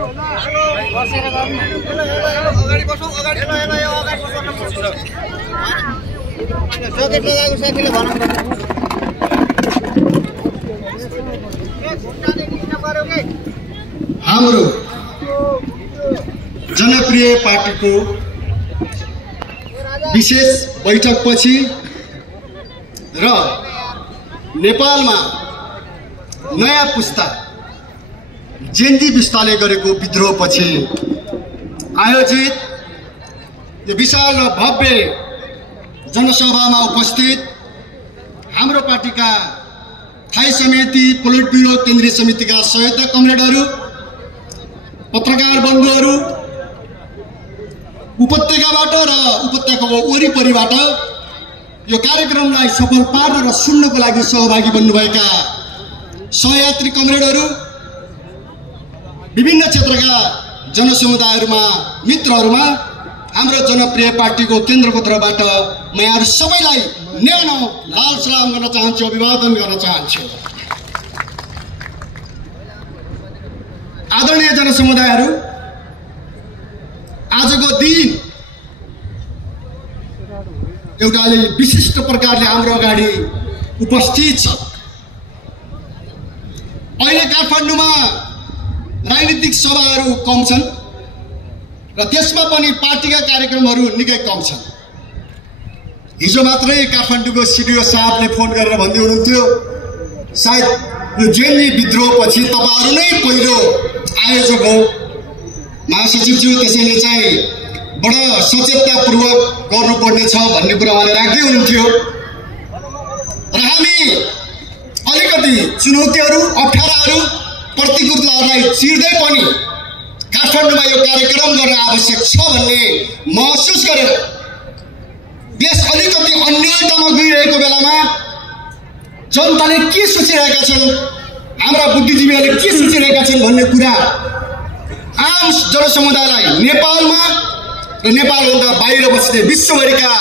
हाम्रो जनप्रिय पार्टीको विशेष बैठकपछि र नेपालमा नयाँ पुस्ता जेन्जी विस्तारले गरेको विद्रोहपछि आयोजित यो विशाल र भव्य जनसभामा उपस्थित हाम्रो पार्टीका स्थायी समिति पोलिट ब्युरो केन्द्रीय समितिका सहयोगी कमरेडहरू, पत्रकार बन्धुहरू, उपत्यकाबाट र उपत्यकाको वरिपरिबाट यो कार्यक्रमलाई सफल पार्न र सुन्नको लागि सहभागी बन्नुभएका सहयात्री कमरेडहरू, विभिन्न क्षेत्रका जनसमुदायहरूमा मित्रहरूमा हाम्रो जनप्रिय पार्टीको केन्द्रको तर्फबाट म यहाँहरू सबैलाई न्यानो लाल सलाम गर्न चाहन्छु, अभिवादन गर्न चाहन्छु। आदरणीय जनसमुदायहरू, आजको दिन एउटा विशिष्ट प्रकारले हाम्रो अगाडि उपस्थित छ। अहिले काठमाडौँमा राजनीतिक सभाहरू कम छन् र त्यसमा पनि पार्टीका कार्यक्रमहरू निकै कम छन्। हिजो मात्रै काठमाडौँको सिडिओ साहबले फोन गरेर भन्दै हुनुहुन्थ्यो, सायद यो जेन्जी विद्रोहपछि तपाईहरू नै पहिलो आयोजक हो महासचिवज्यू, त्यसैले चाहिँ बडा सचेततापूर्वक गर्नुपर्ने छ भन्ने कुरा उहाँले राख्दै हुनुहुन्थ्यो। र हामी अलिकति चुनौतीहरू, अप्ठ्याराहरू, प्रतिकूलताहरूलाई चिर्दै पनि काठमाडौँमा यो कार्यक्रम गर्न आवश्यक छ भन्ने महसुस गरेर देश अलिकति अन्यलतामा गइरहेको बेलामा जनताले के सोचिरहेका छन्, हाम्रा बुद्धिजीवीहरूले के सोचिरहेका छन् भन्ने कुरा आम जनसमुदायलाई नेपालमा र नेपालभन्दा बाहिर बस्ने विश्वभरिका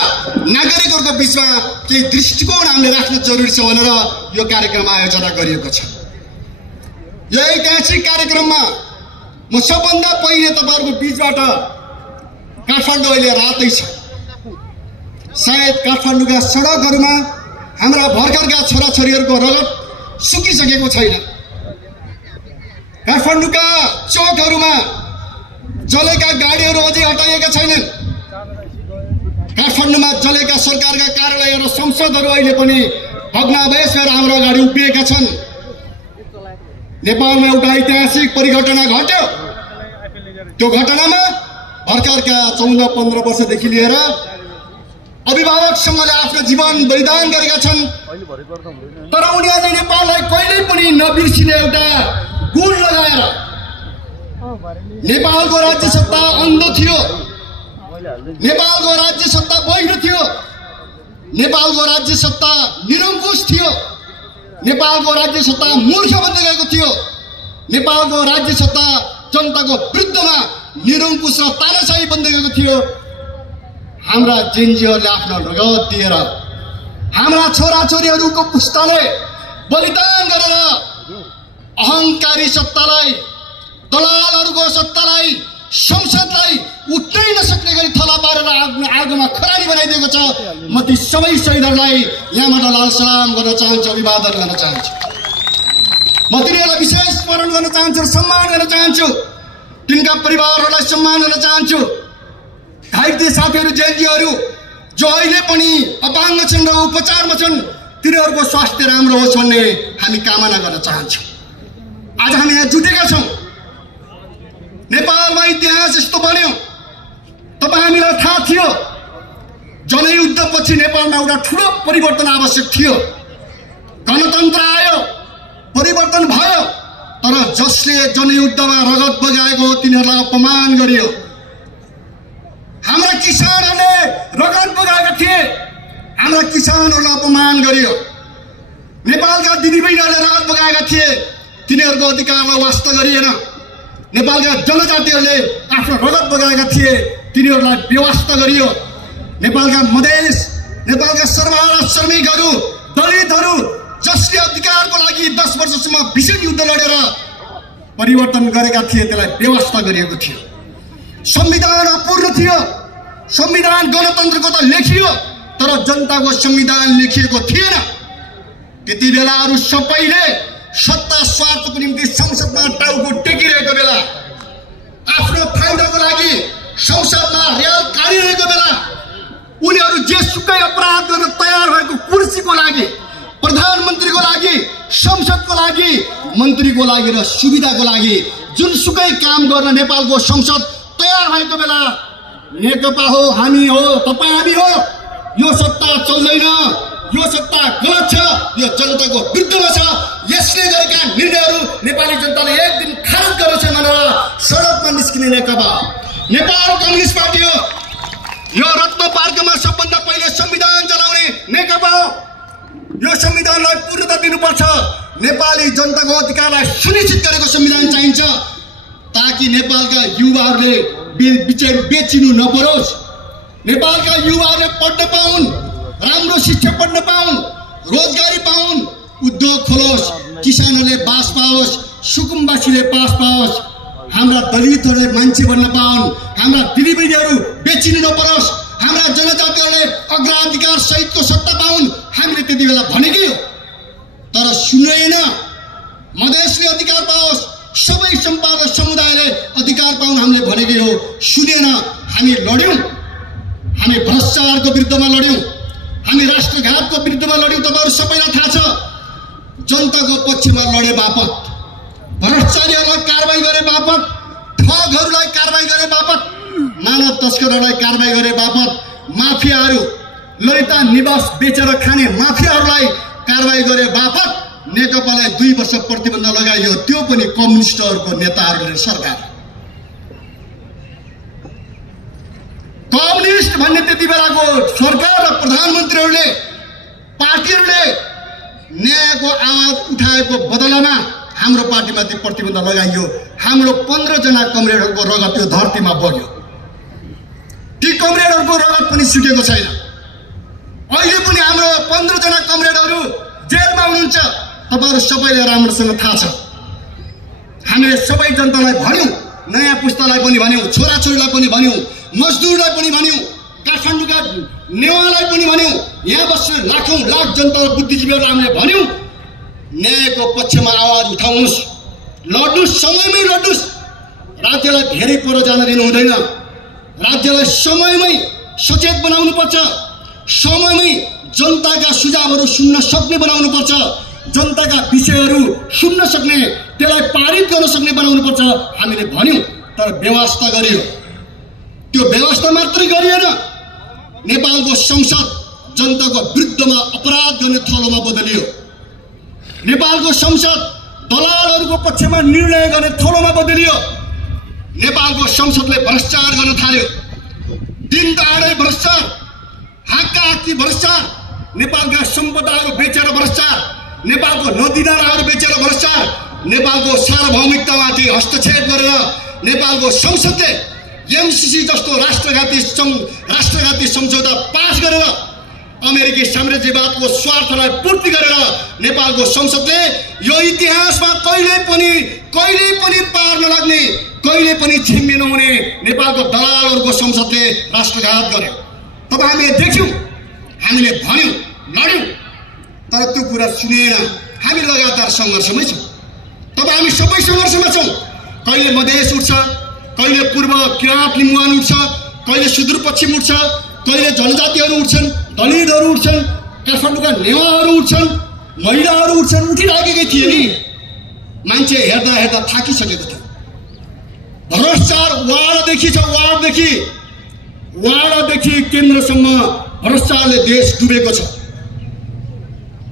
नागरिकहरूको बिचमा केही दृष्टिकोण हामीले राख्न जरुरी छ भनेर यो कार्यक्रम आयोजना गरिएको छ। यो ऐतिहासिक कार्यक्रममा म सबभन्दा पहिले तपाईहरुको बीचबाट काठमाडौँ अहिले रातै छ। सायद काठमाडौँका सडकहरूमा हाम्रा भर्खरका छोराछोरीहरूको रगत सुकिसकेको छैन। काठमाडौँका चौकहरूमा जलेका गाडीहरू अझै हटाइएका छैनन्। काठमाडौँमा जलेका सरकारका कार्यालय र संसदहरू अहिले पनि भग्नावशेष भएर हाम्रो अगाडि उभिएका छन्। नेपालमा एउटा ऐतिहासिक परिघटना घट्यो। त्यो घटनामा भर्खरका 14-15 वर्षदेखि लिएर अभिभावकसँगले आफ्नो जीवन बलिदान गरेका छन्, तर उनीहरूले नेपाललाई कहिल्यै पनि नबिर्सिने एउटा गुण लगाएर नेपालको राज्य सत्ता अन्धो थियो, नेपालको राज्य सत्ता बहिरो थियो, नेपालको राज्य सत्ता निरङ्कुश थियो, नेपालको राज्य सत्ता मूर्ख बन्दै गएको थियो, नेपालको राज्य सत्ता जनताको विरुद्धमा निरङ्कुश र तानाशाही बन्दै गएको थियो। हाम्रा जेन्जीहरूले आफ्नो रगत दिएर हाम्रा छोराछोरीहरूको पुस्ताले बलिदान गरेर अहङ्कारी सत्तालाई, दलालहरूको सत्तालाई, संसदलाई उठ्नै नसक्ने गरी थला पारेर आगोमा खरानी बनाइदिएको छ। म ती सबै शहीदहरूलाई यहाँबाट लाल सलाम गर्न चाहन्छु, अभिवादन गर्न चाहन्छु। म तिनीहरूलाई विशेष स्मरण गर्न चाहन्छु र सम्मान गर्न चाहन्छु। तिनका परिवारहरूलाई सम्मान गर्न चाहन्छु। घाइते साथीहरू, जेन्जीहरू जो अहिले पनि अपाङ्ग छन् र उपचारमा छन्, तिनीहरूको स्वास्थ्य राम्रो होस् भन्ने हामी कामना गर्न चाहन्छौँ। आज हामी यहाँ जुटेका छौँ। नेपालमा इतिहास यस्तो बन्यो, तपाईँ हामीलाई थाहा थियो जनयुद्धपछि नेपालमा एउटा ठुलो परिवर्तन आवश्यक थियो। गणतन्त्र आयो, परिवर्तन भयो, तर जसले जनयुद्धमा रगत बगाएको हो तिनीहरूलाई अपमान गरियो। हाम्रा किसानहरूले रगत बगाएका थिए, हाम्रा किसानहरूलाई अपमान गरियो। नेपालका दिदीबहिनीहरूले रगत बगाएका थिए, तिनीहरूको अधिकारलाई वास्ता गरिएन। नेपालका जनजातिहरूले आफ्नो रगत बगाएका थिए, तिनीहरूलाई बेवास्ता गरियो। नेपालका मधेस, नेपालका सर्वहारा श्रमिकहरू, दलितहरू जसले अधिकारको लागि 10 वर्षसम्म भीषण युद्ध लडेर परिवर्तन गरेका थिए, त्यसलाई व्यवस्था गरिएको थियो। संविधान अपूर्ण थियो। संविधान गणतन्त्रको त लेखियो, तर जनताको संविधान लेखिएको थिएन। त्यति बेला अरू सबैले सत्ता स्वार्थको निम्ति संसदमा टाउको टेकिरहेको बेला, आफ्नो फाइदाको लागि संसदमा रेल काटिरहेको बेला, उनीहरू जेसुकै अपराध गर्न तयार भएको कुर्सीको लागि, प्रधानमन्त्रीको लागि, संसदको लागि, मन्त्रीको लागि र सुविधाको लागि जुनसुकै काम गर्न नेपालको संसद तयार भएको बेला नेकपा हो, हामी हो, तपाईँ हामी हो, यो सत्ता चल्दैन, यो सत्ता गलत छ, यो जनताको विरुद्धमा छ, यसले गरेका निर्णयहरू नेपाली जनताले एक दिन खारेज गर्छ भनेर सडकमा निस्किने नेकपा नेपाल कम्युनिस्ट पार्टी हो। यो रत्न पार्कमा सबभन्दा पहिले संविधान चलाउने नेकपा हो। यो संविधानलाई पूर्णता दिनुपर्छ। नेपाली जनताको अधिकारलाई सुनिश्चित गरेको संविधान चाहिन्छ, ताकि नेपालका युवाहरूले बेचिनु नपरोस्, नेपालका युवाहरूले पढ्न पाउन्, राम्रो शिक्षा पढ्न पाउन्, रोजगारी पाउन्, उद्योग खोलोस्, किसानहरूले बास पाओस्, सुकुम्बासीले पास पाओस्, हाम्रा दलितहरूले मान्छे बन्न पाउन्, हाम्रा दिदीबहिनीहरू बेचिनु नपरोस्, हाम्रा जनजातिहरूले अग्राधिकार सहितको सत्ता पाउन्। हामीले त्यति बेला भनेकै हो, तर सुनेन। मधेसले अधिकार पाओस्, सबै सम्पादक समुदायले अधिकार पाउन्, हामीले भनेकै हो, सुनेन। हामी लड्यौँ, हामी भ्रष्टाचारको विरुद्धमा लड्यौँ, हामी राष्ट्रघातको विरुद्धमा लड्यौँ। तपाईँहरू सबैलाई थाहा छ, जनताको पक्षमा लडे बापत, भ्रष्टाचारीहरूलाई कारबाही गरे बापत, ठगहरूलाई कारबाही गरे बापत, मानव तस्करहरूलाई कारबाही गरे बापत, माफियाहरू, ललिता निवास बेचेर खाने माफियाहरूलाई कारबाही गरे बापत नेकपालाई 2 वर्ष प्रतिबन्ध लगाइयो, त्यो पनि कम्युनिस्टहरूको नेताहरूले सरकार। कम्युनिस्ट भन्ने त्यति बेलाको सरकार र प्रधानमन्त्रीहरूले, पार्टीहरूले न्यायको आवाज उठाएको बदलामा हाम्रो पार्टीमाथि प्रतिबन्ध लगाइयो। हाम्रो 15 जना कमरेडहरूको रगत यो धरतीमा बग्यो। ती कमरेडहरूको रगत पनि सुकेको छैन। अहिले पनि हाम्रो 15 जना कमरेडहरू जेलमा हुनुहुन्छ। तपाईहरु सबैले राम्रोसँग थाहा छ। हामीले सबै जनतालाई भन्यौं, नयाँ पुस्तालाई पनि भन्यौं, छोराछोरीलाई पनि भन्यौं, मजदुरलाई पनि भन्यौं, काठमाडौँका नेवालाई पनि भन्यौं, यहाँ बस्ने लाखौं लाख जनता बुद्धिजीवीहरूलाई हामीले भन्यौं, न्यायको पक्षमा आवाज उठाउनुस्, लड्नुस्, समयमै लड्नुस्। राज्यलाई धेरै पर जान दिनु हुँदैन। राज्यलाई समयमै सचेत बनाउनु पर्छ। समयमै जनताका सुझावहरू सुन्न सक्ने बनाउनु पर्छ। जनताका विषयहरू सुन्न सक्ने, त्यसलाई पारित गर्न सक्ने बनाउनु पर्छ। हामीले भन्यौं, तर व्यवस्था गरियो। त्यो व्यवस्था मात्रै गरिएन, नेपालको संसद जनताको विरुद्धमा अपराध गर्ने थलोमा बदलियो। नेपालको संसद दलालहरूको पक्षमा निर्णय गर्ने थलोमा बदलियो। नेपालको संसदले भ्रष्टाचार गर्न थाल्यो। दिन दहाडै भ्रष्टाचार, हाक्काहाक्की भ्रष्टाचार, नेपालका सम्पदाहरू बेचेर भ्रष्टाचार, नेपालको नदीनालाहरू बेचेर भ्रष्टाचार, नेपालको सार्वभौमिकतामाथि हस्तक्षेप गरेर नेपालको संसदले एमसीसी जस्तो राष्ट्रघाती सम्झौता पास गरेर अमेरिकी साम्राज्यवादको स्वार्थलाई पूर्ति गरेर नेपालको संसदले यो इतिहासमा कहिले पनि पार नलाग्ने, कहिले पनि छिम्मे नहुने नेपालको दलालहरूको संसदले राष्ट्रघात गर्यो। तब हामीले देख्यौं, हामीले भन्यौं, लड्यौं, तर त्यो कुरा सुनेन। हामी लगातार सङ्घर्षमै छौँ। तब हामी सबै सङ्घर्षमा छौँ। कहिले मधेस उठ्छ, कहिले पूर्व किराँत लिम्बुवान उठ्छ, कहिले सुदूरपश्चिम उठ्छ, कहिले जनजातिहरू उठ्छन्, दलितहरू उठ्छन्, काठमाडौँका नेवाहरू उठ्छन्, महिलाहरू उठ्छन्। उठिराखेकै थिए नि, मान्छे हेर्दा हेर्दा थाकिसकेको थियो। भ्रष्टाचार वाडादेखि केन्द्रसम्म भ्रष्टाचारले देश डुबेको छ।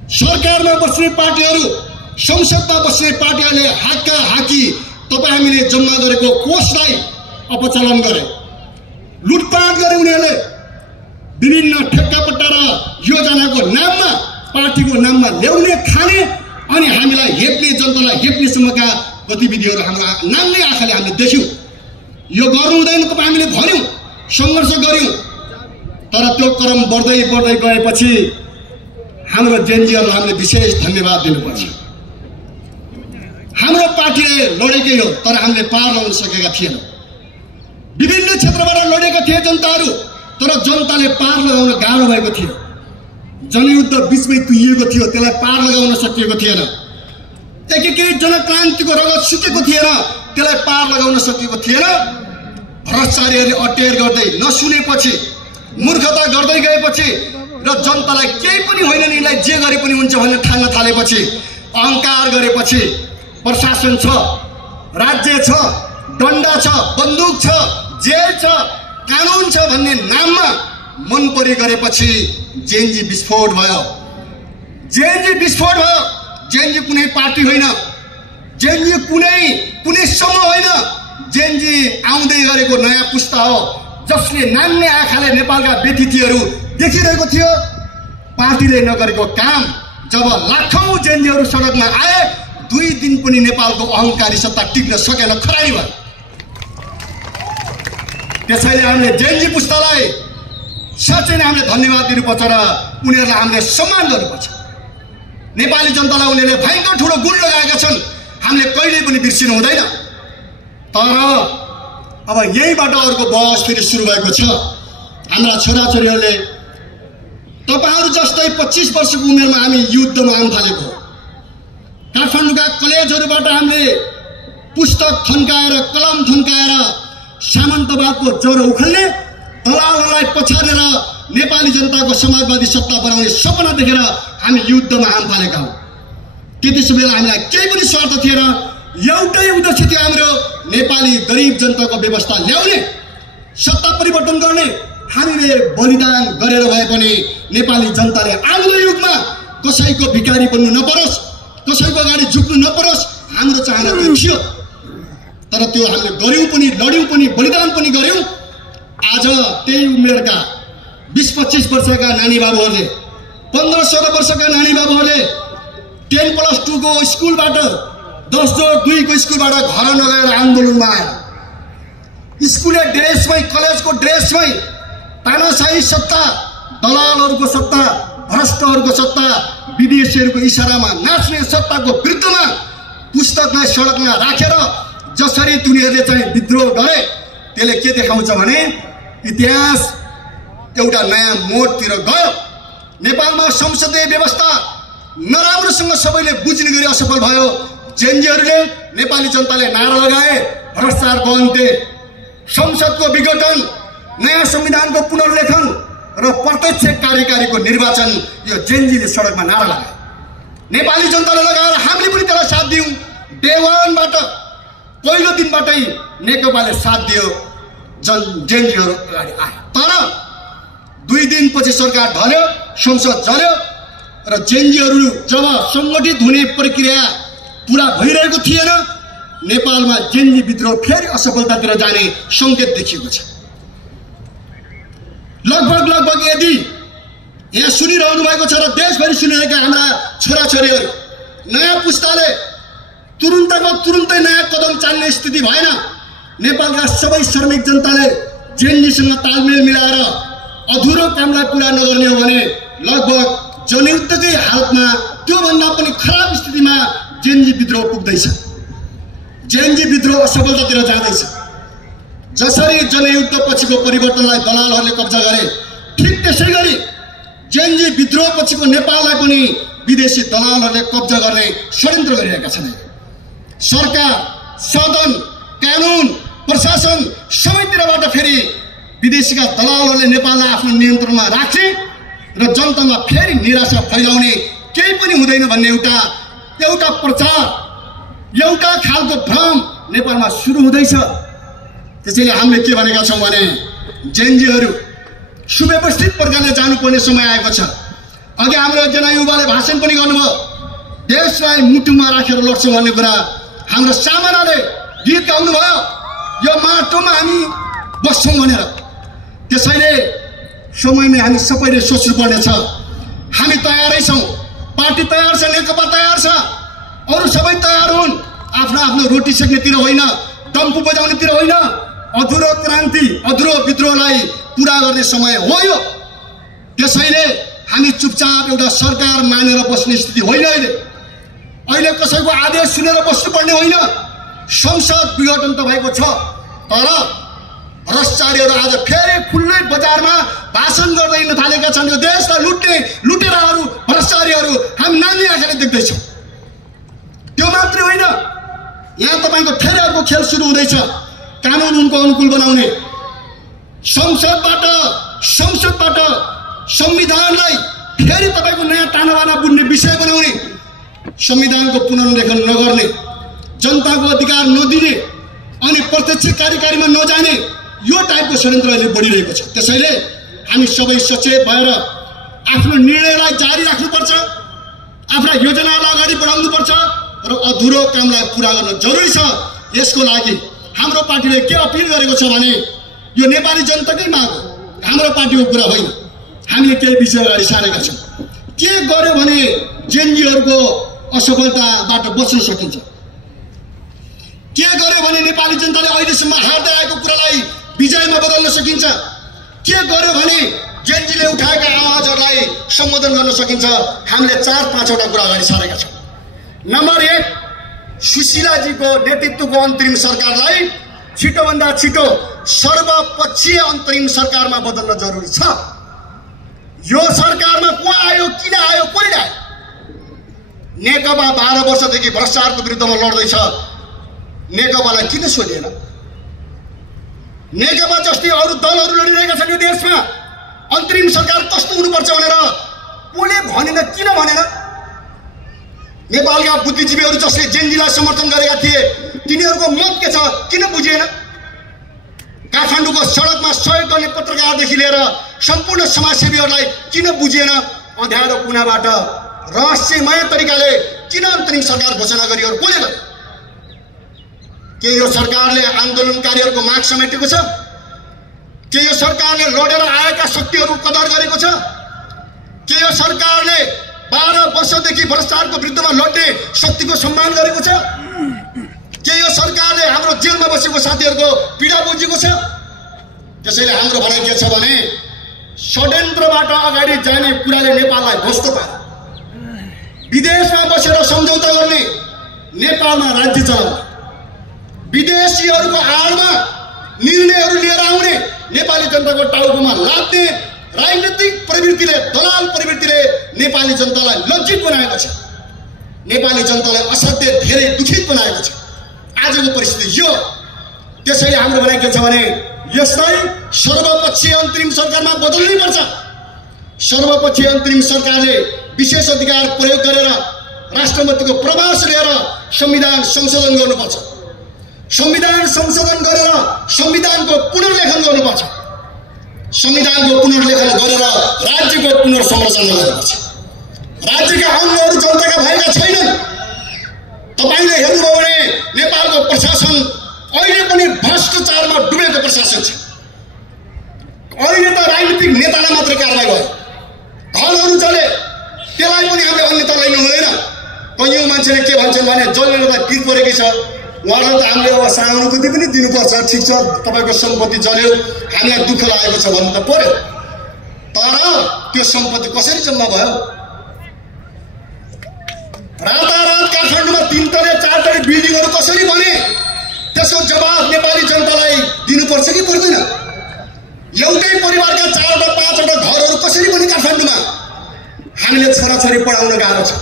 सरकारमा बस्ने पार्टीहरू, संसदमा बस्ने पार्टीहरूले हाक्की तपाईँ हामीले जम्मा गरेको कोषलाई अपचलन गरे, लुटपाट गरे। उनीहरूले विभिन्न ठेक्कापट्टा र योजनाको नाममा, पार्टीको नाममा ल्याउने, खाने अनि हामीलाई हेप्ने, जनतालाई हेप्नेसम्मका गतिविधिहरू हाम्रा नामले आँखाले हामीले देख्यौँ। यो गर्नु हुँदैन तपाईँ हामीले भन्यौँ, सङ्घर्ष गर्यौँ, तर त्यो क्रम बढ्दै गएपछि हाम्रो जेनजीहरूलाई हामीले विशेष धन्यवाद दिनुपर्छ। हाम्रो पार्टीले लडेकै हो, तर हामीले पार लगाउन सकेका थिएनौँ। विभिन्न क्षेत्रबाट लडेका थिए जनताहरू, तर जनताले पार लगाउन गाह्रो भएको थियो। जनयुद्ध बिचमै तुइएको थियो, त्यसलाई पार लगाउन सकिएको थिएन। एकीकृत जनक्रान्तिको रगत सुकेको थिएन, त्यसलाई पार लगाउन सकिएको थिएन। भ्रष्टाचारीहरूले अटेर गर्दै नसुनेपछि, मूर्खता गर्दै गएपछि र जनतालाई केही पनि होइन नि, यिनलाई जे गरे पनि हुन्छ भनेर ठान्न थालेपछि, अहङ्कार गरेपछि, प्रशासन छ, राज्य छ, डन्डा छ, बन्दुक छ, जेल छ, कानुन छ भन्ने नाममा मन परी गरेपछि जेएनजी विस्फोट भयो। जेएनजी विस्फोट भयो। जेएनजी कुनै पार्टी होइन, जेएनजी कुनै समूह होइन। जेएनजी आउँदै गरेको नयाँ पुस्ता हो, जसले नान्ने आँखाले नेपालका व्यतिथिहरू देखिरहेको थियो। पार्टीले नगरेको काम जब लाखौं जेएनजीहरू सडकमा आए, 2 दिन पनि नेपालको अहङ्कारी सत्ता टिक्न सकेन, खरानी भयो। त्यसैले हामीले जेएनजी पुस्तालाई साँच्चै नै हामीले धन्यवाद दिनुपर्छ र उनीहरूलाई हामीले सम्मान गर्नुपर्छ। नेपाली जनतालाई उनीहरूले भयङ्कर ठुलो गुण लगाएका छन्, हामीले कहिल्यै पनि बिर्सिनु हुँदैन। तर अब यहीँबाट अर्को बहस फेरि सुरु भएको छ। हाम्रा छोराछोरीहरूले तपाईहरू जस्तै 25 वर्षको उमेरमा हामी युद्धमा आउन थालेको हो। काठमाडौँका कलेजहरूबाट हामीले पुस्तक थन्काएर, कलम थन्काएर सामन्तवादको जरो उखाल्ने, दलालहरूलाई पछारेर नेपाली जनताको समाजवादी सत्ता बनाउने सपना देखेर हामी युद्धमा आउन थालेका हौँ। त्यस बेला हामीलाई केही पनि स्वार्थ थिएन। एउटै उद्देश्य थियो हाम्रो, नेपाली गरिब जनताको व्यवस्था ल्याउने, सत्ता परिवर्तन गर्ने। हामीले बलिदान गरेर भए पनि नेपाली जनताले आउँदो युगमा कसैको भिखारी बन्नु नपरोस्, कसैको अगाडि झुक्नु नपरोस्, हाम्रो चाहना त्यो थियो। तर त्यो हामीले गर्यौँ पनि, लड्यौँ पनि, बलिदान पनि गर्यौँ। आज त्यही उमेरका 20-25 वर्षका नानी बाबुहरूले, 15-16 वर्षका नानी बाबुहरूले 10+2 को स्कुलबाट, 10+2 को स्कुलबाट घर नगएर आन्दोलनमा आए। स्कुले ड्रेसमै, कलेजको ड्रेसमै तानाशाही सत्ता, दलालहरूको सत्ता, भ्रष्टहरूको सत्ता, विदेशीहरूको इसारामा नाच्ने सत्ताको विरुद्धमा पुस्तकलाई सडकमा राखेर जसरी उनीहरूले चाहिँ विद्रोह गरे, त्यसले के देखाउँछ भने इतिहास एउटा नयाँ मोडतिर गयो। नेपालमा संसदीय व्यवस्था नराम्रोसँग सबैले बुझ्ने गरी असफल भयो। जेएनजीहरूले, नेपाली जनताले नारा लगाए, भ्रष्टाचारको अन्त्य, संसदको विघटन, नयाँ संविधानको पुनर्लेखन र प्रत्यक्ष कार्यकारीको निर्वाचन। यो जेएनजीले सडकमा नारा लगाए, नेपाली जनताले लगाएर हामीले पनि त्यसलाई साथ दियौँ। डे 1बाट, पहिलो दिनबाटै नेकपाले साथ दियो, जेएनजीहरू अगाडि आए। तर 2 दिनपछि सरकार ढल्यो, संसद जल्यो र जेएनजीहरू जब सङ्गठित हुने प्रक्रिया पुरा भइरहेको थिएन, नेपालमा जेएनजी विद्रोह फेरि असफलतातिर जाने सङ्केत देखिएको छ। लगभग यदि यहाँ सुनिरहनु भएको छ र देशभरि सुनिरहेका हाम्रा छोराछोरीहरू, नयाँ पुस्ताले तुरुन्तै नयाँ कदम चाल्ने स्थिति भएन। नेपालका सबै श्रमिक जनताले जेएनजीसँग तालमेल मिलाएर अधुरो कामलाई पुरा नगर्ने हो भने लगभग जनयुद्धकै हालतमा, त्योभन्दा पनि खराब स्थितिमा जेएनजी विद्रोह पुग्दैछ। जेएनजी विद्रोह असफलतातिर जाँदैछ। जसरी जनयुद्ध पछिको परिवर्तनलाई दलालहरूले कब्जा गरे, ठिक त्यसै गरी जेएनजी विद्रोह पछिको नेपाललाई पनि विदेशी दलालहरूले कब्जा गर्ने षड्यन्त्र गरिरहेका छन्। सरकार, सदन, कानुन, प्रशासन सबैतिरबाट फेरि विदेशीका दलालहरूले नेपाललाई आफ्नो नियन्त्रणमा राख्ने र जनतामा फेरि निराशा फैलाउने, केही पनि हुँदैन भन्ने एउटा प्रचार, एउटा खालको भ्रम नेपालमा सुरु हुँदैछ। त्यसैले हामीले के भनेका छौँ भने जेएनजीहरू सुव्यवस्थित प्रकारले जानुपर्ने समय आएको छ। अघि हाम्रो एकजना युवाले भाषण पनि गर्नुभयो, देशलाई मुटुमा राखेर लड्छौँ भन्ने कुरा। हाम्रो सामनाले गीत गाउनुभयो, यो माटोमा हामी बस्छौँ भनेर। त्यसैले समयमै हामी सबैले सोच्नुपर्नेछ, हामी तयारै छौँ, पार्टी तयार छ, नेकपा तयार छ, अरू सबै तयार हुन्। आफ्नो रोटी सेक्नेतिर होइन, डम्फु बजाउनेतिर होइन, अधुरो क्रान्ति, अधुरो विद्रोहलाई पुरा गर्ने समय हो यो। त्यसैले हामी चुपचाप एउटा सरकार मानेर बस्ने स्थिति होइन। अहिले कहिले कसैको आदेश सुनेर बस्नुपर्ने होइन। संसद विघटन त भएको छ, तर भ्रष्टाचारीहरू आज फेरि खुल्लै बजारमा भाषण गर्दै हिँड्न थालेका छन्। यो देशलाई लुटेराहरू भ्रष्टाचारीहरू हामी नानी आँखाले देख्दैछौँ। त्यो मात्रै होइन, यहाँ तपाईँको फेरि अर्को खेल सुरु हुँदैछ, कानुन उनको अनुकूल बनाउने। संसदबाट संविधानलाई फेरि तपाईँको नयाँ तानाबाना बुन्ने विषय बनाउने, संविधानको पुनर्लेखन नगर्ने, जनताको अधिकार नदिने अनि प्रत्यक्ष कार्यकारीमा नजाने, यो टाइपको षड्यन्त्र अहिले बढिरहेको छ। त्यसैले हामी सबै सचेत भएर आफ्नो निर्णयलाई जारी राख्नुपर्छ, आफ्ना योजनालाई अगाडि बढाउनुपर्छ र अधुरो कामलाई पुरा गर्न जरुरी छ। यसको लागि हाम्रो पार्टीले के अपिल गरेको छ भने यो नेपाली जनताकै माग हो, हाम्रो पार्टीको कुरा होइन। हामीले केही विषय अगाडि सारेका छौँ। के गर्यो भने जेएनजीहरूको असफलताबाट बच्न सकिन्छ, के गर्यो भने नेपाली जनताले अहिलेसम्म हार्दै आएको कुरालाई विजयमा बदल्न सकिन्छ, के गर्यो भने जेएनजीले उठाएका आवाजहरूलाई सम्बोधन गर्न सकिन्छ। हामीले 4-5वटा कुरा अगाडि सारेका छौँ। नम्बर 1, सुशीलाजीको नेतृत्वको अन्तरिम सरकारलाई छिटोभन्दा छिटो सर्वपक्षीय अन्तरिम सरकारमा बदल्न जरुरी छ। यो सरकारमा को आयो, किन आयो, कसले आयो? नेकपा 12 वर्षदेखि भ्रष्टाचारको विरुद्धमा लड्दैछ, नेकपालाई किन सोधिएन? नेकपा जस्तै अरू दलहरू लडिरहेका छन् यो देशमा। अन्तरिम सरकार कस्तो हुनुपर्छ भनेर कसले भनेन, किन भनेन? नेपालका बुद्धिजीवीहरू जसले जेएनजीलाई समर्थन गरेका थिए तिनीहरूको मत के छ, किन बुझिएन? काठमाडौँको सडकमा सहयोग गर्ने पत्रकारदेखि लिएर सम्पूर्ण समाजसेवीहरूलाई किन बुझिएन? अँध्यारो कुनाबाट रहस्यमय तरिकाले किन अन्तरिम सरकार घोषणा गरियो, कसले गर्यो? के यो सरकारले आन्दोलनकारीहरूको माग समेटेको छ? के यो सरकारले लडेर आएका शक्तिहरूको कदर गरेको छ? के यो सरकारले 12 वर्षदेखि भ्रष्टाचारको विरुद्धमा लड्ने शक्तिको सम्मान गरेको छ? के यो सरकारले हाम्रो जेलमा बसेको साथीहरूको पीडा बुझेको छ? त्यसैले हाम्रो भनाइ के छ भने षड्यन्त्रबाट अगाडि जाने कुराले नेपाललाई ध्वस्त पार्यो। विदेशमा बसेर सम्झौता गर्ने, नेपालमा राज्य चलाउने, विदेशीहरूको आडमा निर्णयहरू लिएर आउने, नेपाली जनताको टाउकोमा लाग्ने राजनीतिक प्रवृत्तिले, दलाल प्रवृत्तिले नेपाली जनतालाई लज्जित बनाएको छ, नेपाली जनतालाई असाध्यै धेरै दुखित बनाएको छ। आजको परिस्थिति यो। त्यसैले हाम्रो भनाइ के छ भने यसलाई सर्वपक्षीय अन्तरिम सरकारमा बदल्नुपर्छ। सर्वपक्षीय अन्तरिम सरकारले विशेष अधिकार प्रयोग गरेर राष्ट्रपतिको प्रभास लिएर संविधान संशोधन गर्नुपर्छ। संविधान संशोधन गरेर संविधानको पुनर्लेखन गर्नुपर्छ। संविधानको पुनर्लेखन गरेर राज्यको पुनर्संरचना गर्नुपर्छ। राज्यका अङ्गहरू जनताका भएका छैनन्। तपाईले हेर्नुभयो भने नेपालको प्रशासन अहिले पनि भ्रष्टाचारमा डुबेको प्रशासन छ। अहिले त राजनीतिक नेतालाई मात्रै कारबाही भयो, घरहरू चले, त्यसलाई पनि हामीले अन्यता लिनु हुँदैन। कैयौँ मान्छेले के भन्छन् भने जसले त पिर परेकै छ उहाँलाई त हामीले अब सहानुभूति पनि दिनुपर्छ। ठिक छ, तपाईँको सम्पत्ति जल्यो, हामीलाई दुःख लागेको छ भन्नु त पर्यो, तर त्यो सम्पत्ति कसरी जम्मा भयो? रातारात काठमाडौँमा 3 तले 4 तले बिल्डिङहरू कसरी बने? त्यसको जवाब नेपाली जनतालाई दिनुपर्छ कि पर्दैन? एउटै परिवारका 4वटा 5वटा घरहरू कसरी बने काठमाडौँमा? हामीले छोराछोरी पढाउन गाह्रो छ,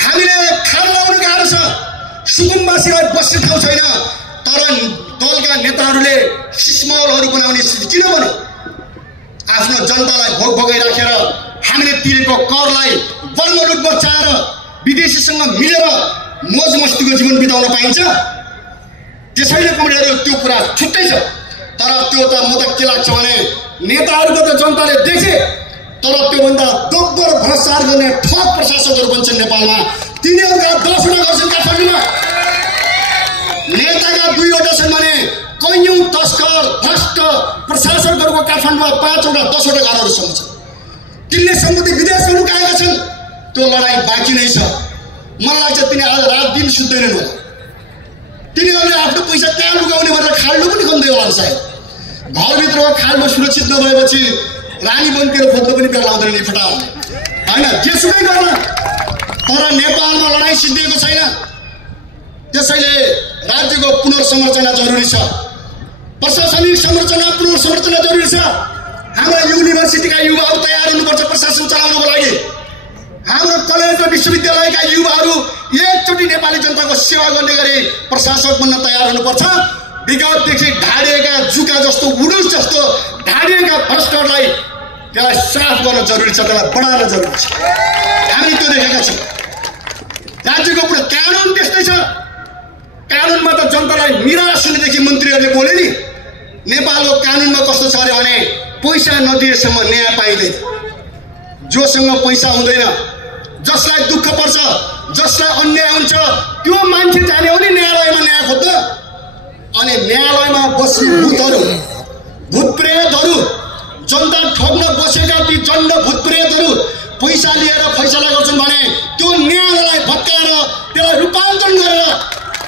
हामीले खान लाउन गाह्रो छ, सुकुम्बासीलाई बस्ने ठाउँ छैन। तर दलका नेताहरूले सिस्मलहरू बनाउने स्थिति किन बन्यो? आफ्नो जनतालाई भोग भोगाइराखेर हामीले तिरेको करलाई बलमलुट बचाएर विदेशीसँग मिलेर मोज मस्तीको जीवन बिताउन पाइन्छ? त्यसैले कमरेडहरू त्यो कुरा छुट्टै छ। तर त्यो त म त के लाग्छ भने नेताहरूको त जनताले देखे, तर त्योभन्दा दोब्बर भ्रष्टाचार गर्ने ठग प्रशासकहरू बन्छन् नेपालमा। तिनीहरूका 10वटा गर्छन् काठमाडौँमा, नेताका 2वटा छन् भने कैयौँ तस्कर भ्रष्ट प्रशासकहरूको काठमाडौँमा 5वटा 10वटा घरहरूसम्म छन्। तिनले सम्पत्ति विदेशमा लुकाएका छन्। त्यो लडाइँ बाँकी नै छ। मलाई लाग्छ तिनी आज रात दिन सुत्दैनन् होला। तिनीहरूले आफ्नो पैसा कहाँ लुगाउने भनेर खाल्डो पनि खन्दै होला सायद। घरभित्रको खाल्डो सुरक्षित नभएपछि रानी बन्तीहरू खोज्न पनि बेला आउँदैन नि फटाउने होइन, जेसुकै गर्न तर नेपालमा लडाईँ सिद्धिएको छैन। त्यसैले राज्यको पुनर्संरचना जरुरी छ, प्रशासनिक संरचना पुनर्संरचना जरुरी छ। हाम्रा युनिभर्सिटीका युवाहरू तयार हुनुपर्छ प्रशासन चलाउनको लागि। हाम्रो कलेज र विश्वविद्यालयका युवाहरू एकचोटि नेपाली जनताको सेवा गर्ने गरी प्रशासक बन्न तयार हुनुपर्छ। विगतदेखि ढाडिएका जुका जस्तो उडुस जस्तो ढाडिएका भ्रष्टहरूलाई त्यसलाई साफ गर्न जरुरी छ, त्यसलाई बढाउन जरुरी छ। हामी त्यो देखेका छौँ। राज्यको पुरा कानुन त्यस्तै छ। कानुनमा त जनतालाई निराश हुनेदेखि मन्त्रीहरूले बोले नि। नेपालको कानुनमा कस्तो छ अरे भने पैसा नदिएसम्म न्याय पाइँदैन। जोसँग पैसा हुँदैन, जसलाई दुःख पर्छ, जसलाई अन्याय हुन्छ, त्यो मान्छे जाने हो नि न्यायालयमा न्याय खोज्न। अनि न्यायालयमा बस्ने भूतहरू, भूतप्रेतहरू, जनता ठग्न बसेका ती जन्ड भूतप्रेतहरू पैसा लिएर फैसला गर्छन् भने त्यो न्यायालयलाई भत्काएर त्यसलाई रूपान्तरण गरेर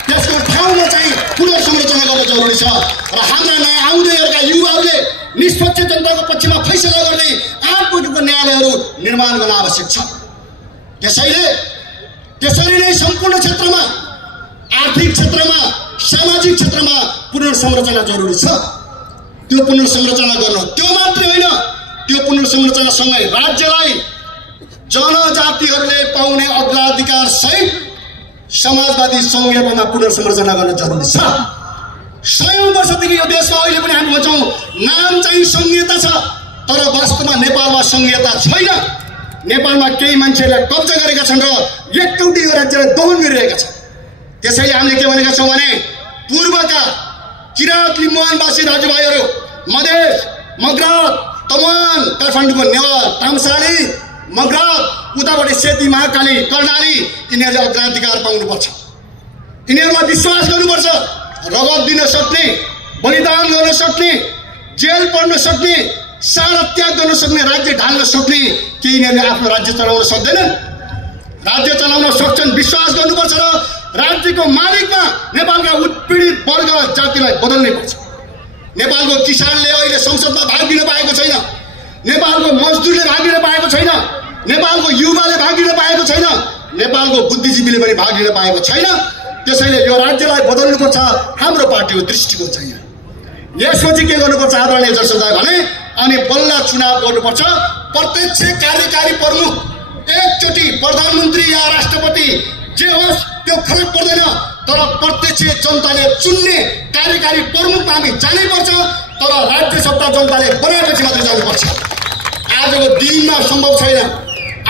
त्यसको ठाउँमा चाहिँ पुनर्संरचना गर्न जरुरी छ। र हाम्रा नयाँ आउँदैहरूका युवाहरूले निष्पक्ष जनताको पक्षमा फैसला गर्ने 8 कोटीको न्यायालयहरू निर्माण गर्न आवश्यक छ। त्यसरी नै सम्पूर्ण क्षेत्रमा, आर्थिक क्षेत्रमा, सामाजिक क्षेत्रमा पुनर्संरचना जरुरी छ। त्यो पुनर्संरचना गर्न, त्यो मात्रै होइन, त्यो पुनर्संरचनासँगै राज्यलाई जनजातिहरूले पाउने अग्राधिकार सहित समाजवादी संहितामा पुनर्संरचना गर्न जरुरी छ। 100 वर्षदेखि यो देशमा अहिले पनि हामी भन्छौँ नाम चाहिँ संहिता छ, तर वास्तवमा नेपालमा संहिता छैन। नेपालमा केही मान्छेहरूले कब्जा गरेका छन् र एकटौटी यो राज्यलाई दमन गरिरहेका छन्। त्यसैले हामीले के भनेका छौँ भने पूर्वका किराँत लिम्बुवानवासी दाजुभाइहरू, मधेस, मगरात, तवाङ, काठमाडौँको नेवार, तामसाली, मगरात, उताबाट सेती, महाकाली, कर्णाली, यिनीहरूले अग्राधिकार पाउनुपर्छ। यिनीहरूलाई विश्वास गर्नुपर्छ। रगत दिन सक्ने, बलिदान गर्न सक्ने, जेल पढ्न सक्ने, सारा त्याग गर्न सक्ने, राज्य ढाल्न सक्ने के यिनीहरूले आफ्नो राज्य चलाउन सक्दैनन्? राज्य चलाउन सक्छन्, विश्वास गर्नुपर्छ र राज्यको मालिकमा नेपालका उत्पीडित वर्ग जातिलाई बदल्नै पर्छ। नेपालको किसानले अहिले संसदमा भाग लिन पाएको छैन, नेपालको मजदुरले भाग लिन पाएको छैन, नेपालको युवाले भाग लिन पाएको छैन, नेपालको बुद्धिजीवीले पनि भाग लिन पाएको छैन। त्यसैले यो राज्यलाई बदल्नुपर्छ। हाम्रो पार्टीको दृष्टिकोण छैन। यसपछि के गर्नुपर्छ आदरणीय जनसमुदाय भने अनि बल्ल चुनाव गर्नुपर्छ। प्रत्यक्ष कार्यकारी प्रमुख, एकचोटि प्रधानमन्त्री या राष्ट्रपति जे होस् त्यो फरक पर्दैन, तर प्रत्यक्ष जनताले चुन्ने कार्यकारी प्रमुखमा हामी जानै पर्छ। तर राज्य सत्ता जनताले बनाएपछि मात्रै जानुपर्छ। आजको दिनमा सम्भव छैन।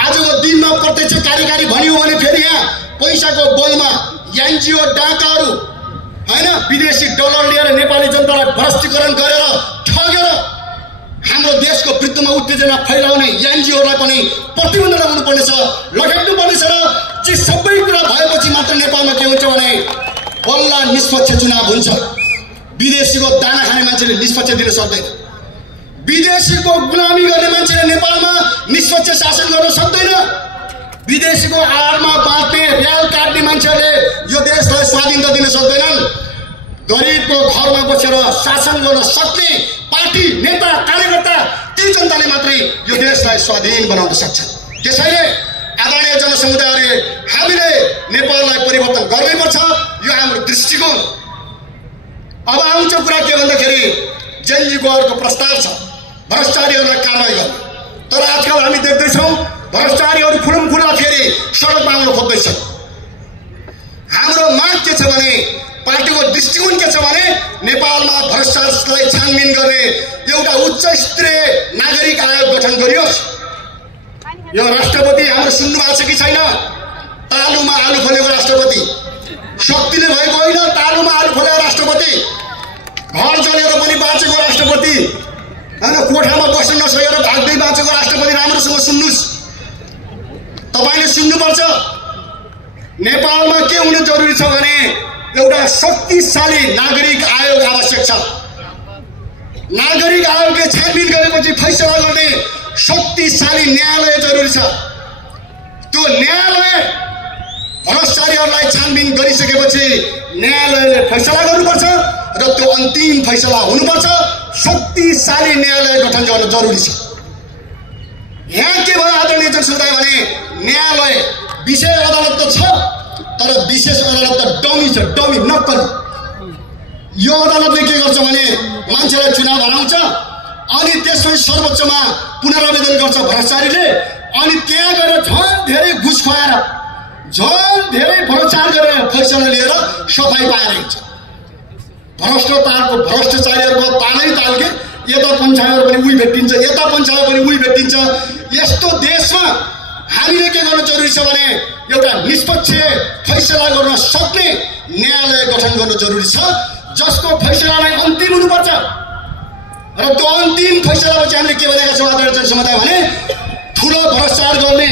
आजको दिनमा प्रत्यक्ष कार्यकारी भनियो भने फेरि यहाँ पैसाको बलमा एनजिओ डाकाहरू हैन विदेशी डलर लिएर नेपाली जनतालाई भ्रष्टीकरण गरेर ठगेर हाम्रो देशको विरुद्धमा उत्तेजना फैलाउने एनजिओलाई पनि प्रतिबन्ध लगाउनुपर्नेछ, लगाउनुपर्नेछ। र चाहिँ सबै कुरा भएपछि मात्र नेपालमा के हुन्छ भने बल्ल निष्पक्ष चुनाव हुन्छ। विदेशीको दाना खाने मान्छेले निष्पक्ष दिन सक्दैन। विदेशीको गुलामी गर्ने मान्छेले नेपालमा निष्पक्ष शासन गर्न सक्दैन। विदेशीको आडमा बाँच्ने, र्याल काट्ने मान्छेहरूले यो देशलाई स्वाधीनता दिन सक्दैनन्। गरिबको घरमा बसेर शासन गर्न सक्ने पार्टी, नेता, कार्यकर्ता ती जनताले मात्रै यो देशलाई स्वाधीन बनाउन सक्छ। त्यसैले आदरणीय जनसमुदायहरूले हामीले नेपाललाई परिवर्तन गर्नैपर्छ। यो हाम्रो दृष्टिकोण। अब आउँछ कुरा के भन्दाखेरि जेनजीको अर्को प्रस्ताव छ भ्रष्टाचारीहरूलाई कारवाही गर्ने। तर आजकल हामी देख्दैछौँ भ्रष्टाचारीहरू खुलुमखुला फेरि सडकमा आउन खोज्दैछन्। हाम्रो माग के छ भने, पार्टीको दृष्टिकोण के छ भने नेपालमा भ्रष्टाचारलाई छानबिन गर्ने एउटा उच्च स्तरीय नागरिक आयोग गठन गरियोस्। यो राष्ट्रपति हाम्रो सुन्नु भएको छ कि छैन? तालुमा आलु खोलेको राष्ट्रपति, शक्तिले भएको होइन, तालुमा आलु खोलेको राष्ट्रपति, घर जलेर पनि बाँचेको राष्ट्रपति, हैन कोठामा बस्न नसकेर भाग्दै बाँचेको राष्ट्रपति। राम्रोसँग सुन्नुस्, तपाईले सुन्नुपर्छ। नेपालमा के हुन जरुरी छ भने एउटा शक्तिशाली नागरिक आयोग आवश्यक छ। नागरिक आयोगले छानबिन गरेपछि फैसला गर्ने शक्तिशाली न्यायालय जरुरी छ। त्यो न्यायालय भ्रष्टाचारीहरूलाई छानबिन गरिसकेपछि न्यायालयले फैसला गर्नुपर्छ र त्यो अन्तिम फैसला हुनुपर्छ। शक्तिशाली न्यायालय गठन गर्न जरुरी छ। यहाँ के भयो आदरणीय जनसमुदाय भने न्यायालय विशेष अदालत त छ, तर विशेष अदालत त डमी छ, डमी नक्कली। यो अदालतले के गर्छ भने मान्छेलाई चुनाव हराउँछ अनि त्यसपछि सर्वोच्चमा पुनरावेदन गर्छ भ्रष्टाचारीले, अनि त्यहाँ गएर झन् धेरै घुस खुवाएर झन् धेरै भ्रष्टाचार गरेर फैसला लिएर सफाई पाएर हिँड्छ। भ्रष्टाचारीहरूको तालै ताल के यता पञ्चायत पनि उही भेटिन्छ, यता पञ्चायत पनि उही भेटिन्छ। यस्तो देशमा हामीले के गर्नु जरुरी छ भने एउटा निष्पक्ष फैसला गर्न सक्ने न्यायालय गठन गर्नु जरुरी छ, जसको फैसलालाई अन्तिम हुनुपर्छ। र त्यो अन्तिम फैसलापछि हामीले के भनेका छौँ आदरणीय जनसमुदाय भने ठुलो भ्रष्टाचार गर्ने,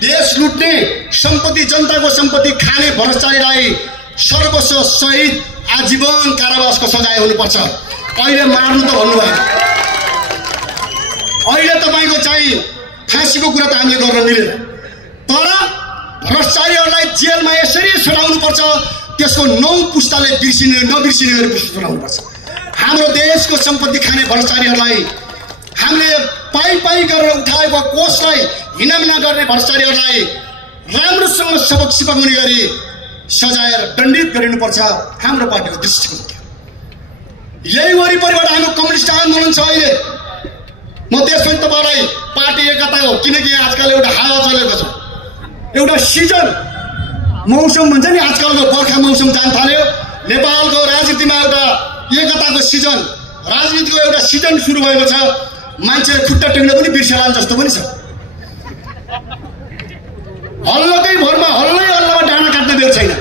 देश लुट्ने, सम्पत्ति जनताको सम्पत्ति खाने भ्रष्टाचारीलाई सर्वस्व सहित आजीवन कारावासको सजाय हुनुपर्छ। अहिले मार्नु त भन्नुभयो, अहिले तपाईँको चाहिँ फाँसीको कुरा त हामीले गर्न मिलेन, तर भ्रष्टाचारीहरूलाई जेलमा यसरी छोडाउनुपर्छ, त्यसको 9 पुस्ताले नबिर्सिने गरी छोडाउनुपर्छ। हाम्रो देशको सम्पत्ति खाने भ्रष्टाचारीहरूलाई, हामीले पाइ गरेर उठाएको कोषलाई हिनामिना गर्ने भ्रष्टाचारीहरूलाई राम्रोसँग सबक सिकाउने गरी सजाएर दण्डित गरिनुपर्छ। हाम्रो पार्टीको दृष्टिकोण यही वरिपरिबाट हाम्रो कम्युनिस्ट आन्दोलन छ। अहिले म त्यसपछि तपाईँलाई पार्टी एकता हो, किनकि आजकल एउटा हावा चलेको छ, एउटा सिजन मौसम भन्छ नि, आजकलको बर्खा मौसम जान थाल्यो। नेपालको राजनीतिमा एउटा एकताको सिजन, राजनीतिको एउटा सिजन सुरु भएको छ। मान्छेले खुट्टा टेक्न पनि बिर्सेलान् जस्तो पनि छ। हल्लाकै भरमा हल्लामा डाँडा काट्ने बेर छैन,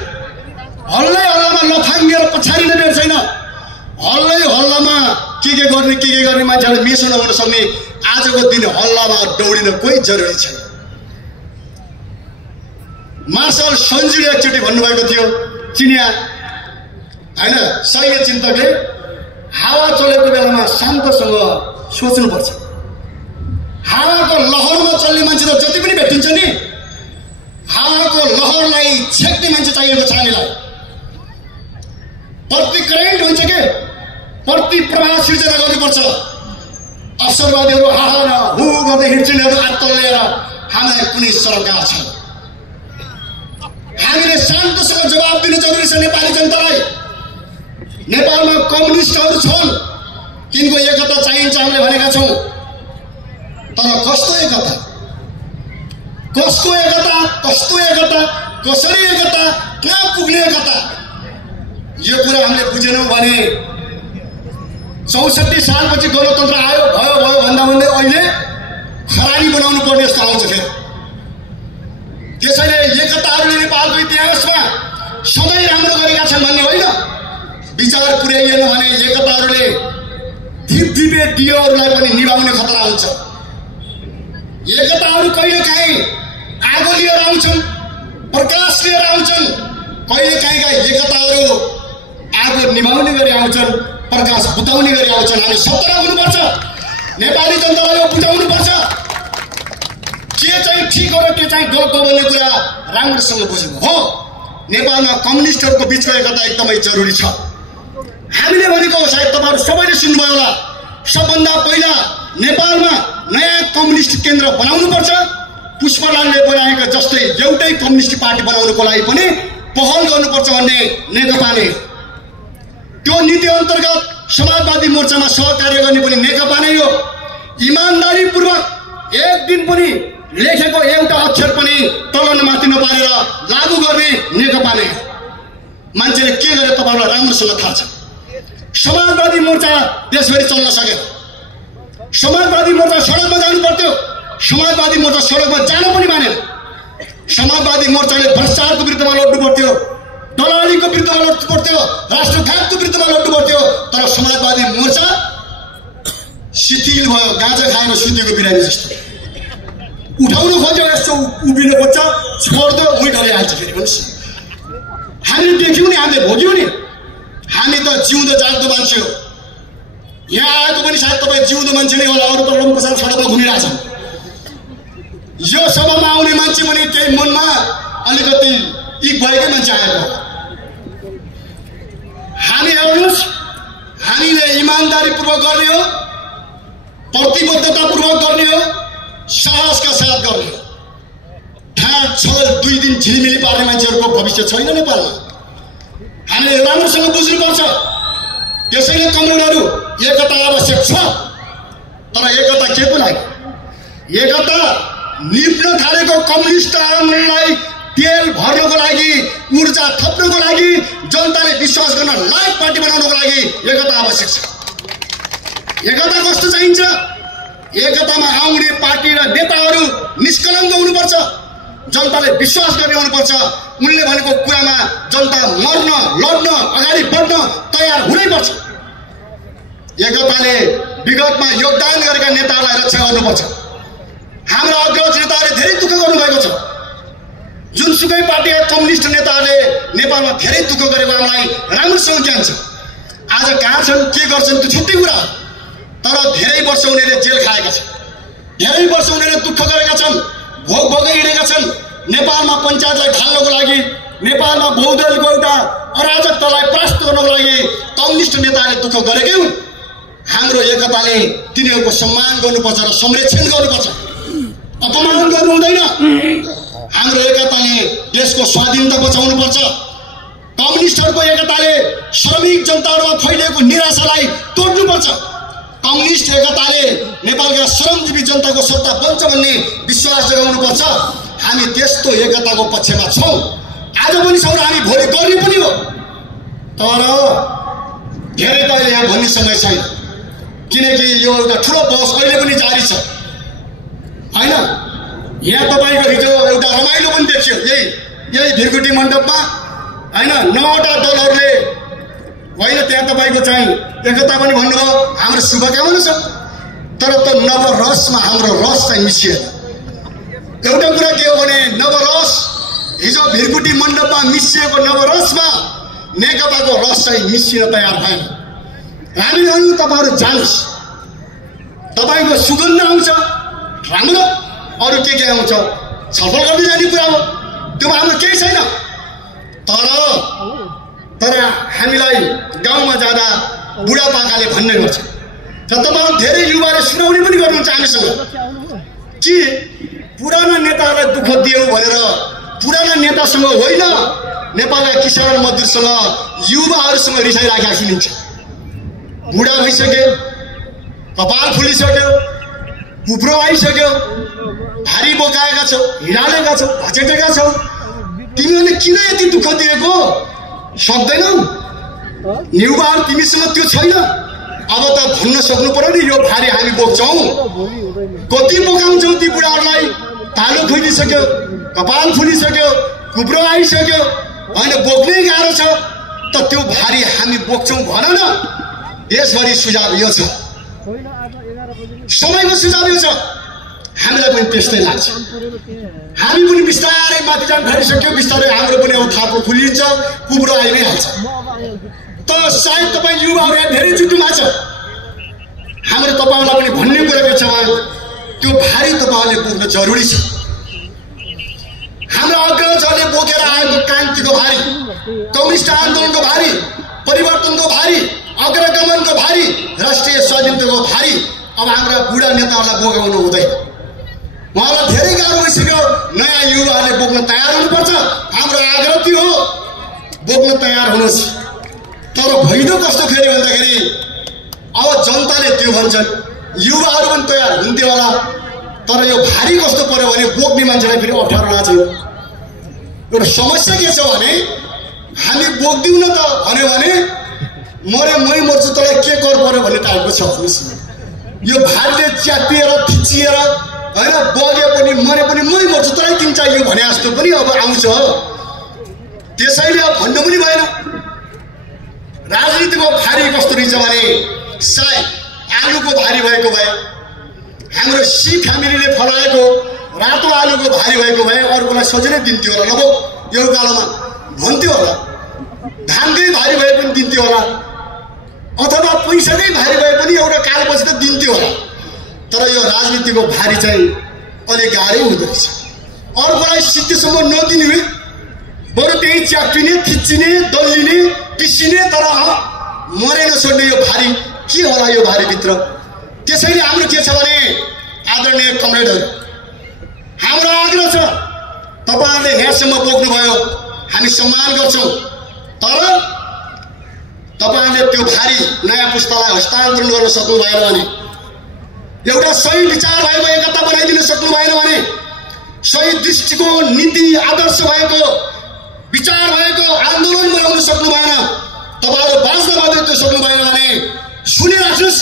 हल्लामा लफाङ्गेर पछारिने बेर छैन। हल्लामा के गर्ने मान्छेहरूले मेसो नहुन सक्ने आजको दिन हल्लामा दौडिन कोही जरुरी छैन। मार्शल सन्जुले एकचोटि भन्नुभएको थियो, चिनिया होइन सैन्य चिन्तकले, हावा चलेको बेलामा शान्तसँग सोच्नुपर्छ। हावाको लहरमा चल्ने मान्छे त जति पनि भेटिन्छ नि, हावाको लहरलाई छेक्ने मान्छे चाहिएको छ हामीलाई। प्रति करेन्ट हुन्छ के प्रति प्रवाह सिर्जना गर्नुपर्छ। अवसरवादीहरू हाहा हु गर्दै हिँड्छिनहरू आत्तल लिएर हामीलाई कुनै सरकार छैन। हामीले शान्तसँग जवाब दिनु जरुरी छ नेपाली जनतालाई। नेपालमा कम्युनिस्टहरू छन्, तिनको एकता चाहिन्छ हामीले भनेका छौँ, तर कस्तो एकता, कसको एकता, कस्तो एकता, कसरी एकता, कहाँ पुग्ने एकता, यो कुरा हामीले बुझेनौँ भने 64 सालपछि गणतन्त्र आयो भयो भन्दा भन्दै अहिले खरानी बनाउनु पर्ने जस्तो आउँछ फेरि। त्यसैले एकताहरूले नेपालको इतिहासमा सधैँ राम्रो गरेका छन् भन्ने होइन, विचार पुर्याइएन भने एकताहरूले धिपधिपे दियोहरूलाई पनि निभाउने खतरा हुन्छ। एकताहरू कहिलेकाहीँ आगो लिएर आउँछन्, प्रकाश लिएर आउँछन्, कहिलेकाहीँका एकताहरू आगो निभाउने गरी आउँछन्, प्रकाश बुझाउने गरी आउँछन्। हामी सतर्क हुनुपर्छ, नेपाली जनतालाई बुझाउनुपर्छ के चाहिँ ठिक हो र के चाहिँ गलत हो भन्ने कुरा राम्रोसँग बुझ्नु हो। नेपालमा कम्युनिस्टहरूको बिचको एकता एकदमै जरुरी छ। हामीले भनेको सायद तपाईँहरू सबैले सुन्नुभयो होला, सबभन्दा पहिला नेपालमा नयाँ कम्युनिस्ट केन्द्र बनाउनुपर्छ। पुष्पलालले बनाएको जस्तै एउटै कम्युनिस्ट पार्टी बनाउनुको लागि पनि पहल गर्नुपर्छ भन्ने नेकपा नै हो। त्यो नीति अन्तर्गत समाजवादी मोर्चामा सहकार्य गर्ने पनि नेकपा नै हो। इमानदारीपूर्वक एक दिन पनि लेखेको एउटा अक्षर पनि तल माथि नपारेर लागू गर्ने नेकपा नै हो। मान्छेले के गरे तपाईँहरूलाई राम्रोसँग थाहा छ। समाजवादी मोर्चा देशभरि चल्न सकेन, समाजवादी मोर्चा सडकमा जानु पर्थ्यो, समाजवादी मोर्चा सडकमा जान पनि मानेन। समाजवादी मोर्चाले भ्रष्टाचारको विरुद्धमा लड्नु पर्थ्यो, दलालीको विरुद्धमा लड्नु पर्थ्यो, राष्ट्रघातको विरुद्धमा लड्नु पर्थ्यो, तर समाजवादी मोर्चा शिथिल भयो, गाँजा खाएर सुतेको बिरामी जस्तो। उठाउनु खोज्यो, यस्तो उभिनु खोज्छ, छोड्दो उही डरिहाल्छ फेरि। भन्नुहोस्, हामीले देख्यौँ नि, हामीले भोग्यौँ नि। हामी त जिउँदो जाग्दो मान्छे हो। यहाँ आएको पनि सायद तपाईँ जिउँदो मान्छे नै होला, अरू त लम्पसार सडकमा घुमिरहेछन्। यो सभामा आउने मान्छे पनि केही मनमा अलिकति इक भएकै मान्छे आएको हो। हामी हेर्नुहोस्, हामीले इमानदारीपूर्वक गर्ने हो, प्रतिबद्धतापूर्वक गर्ने हो, साहसका साथ गर्ने हो। काँड छल 2 दिन झिलिमिली पार्ने मान्छेहरूको भविष्य छैन नेपालमा। हामीले राम्रोसँग बुझ्नुपर्छ। त्यसैले कमरेडहरू एकता आवश्यक छ, तर एकता के को लागि? एकता निप्न थालेको कम्युनिस्ट आन्दोलनलाई तेल भर्नको लागि, ऊर्जा थप्नको लागि, जनताले विश्वास गर्न लायक पार्टी बनाउनको लागि एकता आवश्यक छ। एकता कस्तो चाहिन्छ? एकतामा आउने पार्टी र नेताहरू निष्कलङ्क हुनुपर्छ, जनताले विश्वास गर्ने हुनुपर्छ। उनले भनेको कुरामा जनता मर्न, लड्न, अगाडि बढ्न तयार हुनैपर्छ। एकताले विगतमा योगदान गरेका नेताहरूलाई रक्षा गर्नुपर्छ। हाम्रा अग्रज नेताहरूले धेरै दुःख गर्नुभएको छ। जुनसुकै पार्टीका कम्युनिस्ट नेताहरूले नेपालमा धेरै दुःख गरेको हामीलाई राम्रोसँग ज्ञान छ। आज कहाँ छन्, के गर्छन् त्यो छुट्टै कुरा हो, तर धेरै वर्ष उनीहरूले जेल खाएका छन्, धेरै वर्ष उनीहरूले दुःख गरेका छन्, भोग भोगै हिँडेका छन्। नेपालमा पञ्चायतलाई ढाल्नको लागि, नेपालमा बहुदलको एउटा अराजकतालाई परास्त गर्नको लागि कम्युनिस्ट नेताहरूले दुःख गरेकै हुन्। हाम्रो एकताले तिनीहरूको सम्मान गर्नुपर्छ र संरक्षण गर्नुपर्छ, अपमान गर्नु हुँदैन। हाम्रो एकताले देशको स्वाधीनता बचाउनुपर्छ। कम्युनिस्टहरूको एकताले श्रमिक जनताहरूमा फैलिएको निराशालाई तोड्नुपर्छ। कम्युनिस्ट एकताले नेपालका श्रमजीवी जनताको सत्ता बन्छ भन्ने विश्वास जगाउनुपर्छ। हामी त्यस्तो एकताको पक्षमा छौँ। आज पनि छौँ र हामी भोलि गर्ने पनि हो, तर धेरै त अहिले यहाँ भन्ने समय छैन, किनकि यो एउटा ठुलो बहस अहिले पनि जारी छ हैन। यहाँ तपाईँको हिजो एउटा रमाइलो पनि देखियो यही भिरकुटी मण्डपमा हैन। 9वटा दलहरूले होइन, त्यहाँ तपाईँको चाहिँ एकता पनि भन्नुभयो, हाम्रो शुभकामना छ, तर त्यो नवरसमा हाम्रो रस चाहिँ मिसिएन। एउटा कुरा के हो भने नवरस, हिजो भिरकुटी मण्डपमा मिसिएको नवरसमा नेकपाको रस चाहिँ मिसिन तयार भएन। हामी भन्नु तपाईँहरू जानुहोस्, तपाईँको सुगन्ध आउँछ राम्रो, अरू के आउँछ छलफल गर्दै जाने कुरा हो, त्यो हाम्रो केही छैन। तर हामीलाई गाउँमा जाँदा बुढापाकाले भन्ने गर्छ र तपाईँ धेरै युवाले सुनाउने पनि गर्नुहुन्छ हामीसँग कि पुराना नेताहरूलाई दुःख दियौ भनेर पुराना नेतासँग होइन, नेपालका किसान मजदुरसँग, युवाहरूसँग रिसाइराखेका सुनिन्छ। बुढा भइसक्यो, कपाल फुलिसक्यो, कुप्रो आइसक्यो, भारी बोकाएका छौ, हिँडालेका छौ, भचेटेका छौ, तिमीहरूले किन यति दुःख दिएको सक्दैनौ? युवाहरू तिमीसँग त्यो छैन। अब त भन्न सक्नु पर्यो नि, यो भारी हामी बोक्छौँ। कति बोकाउँछौ ती बुढाहरूलाई? तालु खुइदिसक्यो, कपाल फुलिसक्यो, कुप्रो आइसक्यो, होइन बोक्नै गाह्रो छ, त त्यो भारी हामी बोक्छौँ भन न। देशभरि सुझाव यो छ, समयको सुझाव यो छ। हामीलाई पनि त्यस्तै लाग्छ। हामी पनि बिस्तारै माथि जान थालिसक्यो, बिस्तारै हाम्रो पनि अब थापो खुलिन्छ, कुब्रो आइ नै हाल्छ। तर सायद तपाईँ युवाहरू यहाँ धेरै जुटुमा छ, हाम्रो तपाईँहरूलाई पनि भन्ने कुरा के छ भने त्यो भारी तपाईँहरूले बोक्न जरुरी छ। हाम्रो अग्रजहरूले बोकेर आएको क्रान्तिको भारी, कम्युनिस्ट आन्दोलनको भारी, परिवर्तनको भारी, अग्रगमनको भारी, राष्ट्रिय स्वाधीनताको भारी अब हाम्रा बुढा नेताहरूलाई बोकाउनु हुँदैन। उहाँलाई धेरै गाह्रो भइसक्यो। नयाँ युवाहरूले बोक्न तयार हुनुपर्छ। हाम्रो आग्रह त्यो हो, बोक्न तयार हुनुहोस्। तर भइदो कस्तो फेरि भन्दाखेरि अब जनताले त्यो भन्छन्, युवाहरू पनि तयार हुन्थ्यो होला, तर यो भारी कस्तो पर्यो भने बोक्ने मान्छेलाई फेरि अप्ठ्यारो लाग्छ। एउटा समस्या के छ भने हामी बोक्दिउँ न त भन्यो भने मरे मै मर्छु, तँलाई के कर पर्यो भन्ने टाइपको छ। यो भारीले च्यापिएर थिचिएर होइन बगे पनि मरे पनि मै मर्छु, तँलाई किन चाहियो भने जस्तो पनि अब आउँछ। त्यसैले अब भन्नु पनि भएन। राजनीतिको भारी कस्तो रहेछ भने सायद आलुको भारी भएको भए, हाम्रो सी फ्यामिलीले फलाएको रातो आलुको भारी भएको भए अरूलाई सजिलै दिन्थ्यो होला। ल यो कालोमा भन्थ्यो होला, धानकै भारी भए पनि दिन्थ्यो होला, अथवा पैसाकै भारी भए पनि एउटा कालपछि त दिन्थ्यो होला। तर यो राजनीतिको भारी चाहिँ अलिक गाह्रै हुँदो रहेछ। अर्कोलाई सिद्धिसम्म नदिने, बरु त्यही च्यापिने, थिचिने, दल्लिने, पिसिने, तर मरे नछोड्ने यो भारी के होला यो भारीभित्र। त्यसैले हाम्रो के छ भने आदरणीय कमरेडहरू, हाम्रो आग्रह छ तपाईहरुले यहाँसम्म पुग्नुभयो, हामी सम्मान गर्छौं। तर तपाईहरुले त्यो भारी नयाँ पुस्तालाई हस्तान्तरण गर्न सक्नु भएन भने, एउटा सही विचार भएको एकता बनाइदिन सक्नु भएन भने, सही दृष्टिकोण, नीति, आदर्श भएको, विचार भएको आन्दोलन बनाउन सक्नु भएन, तपाईहरु बाँच्न मात्रै त्यो सक्नु भएन भने सुनिराख्नुस्,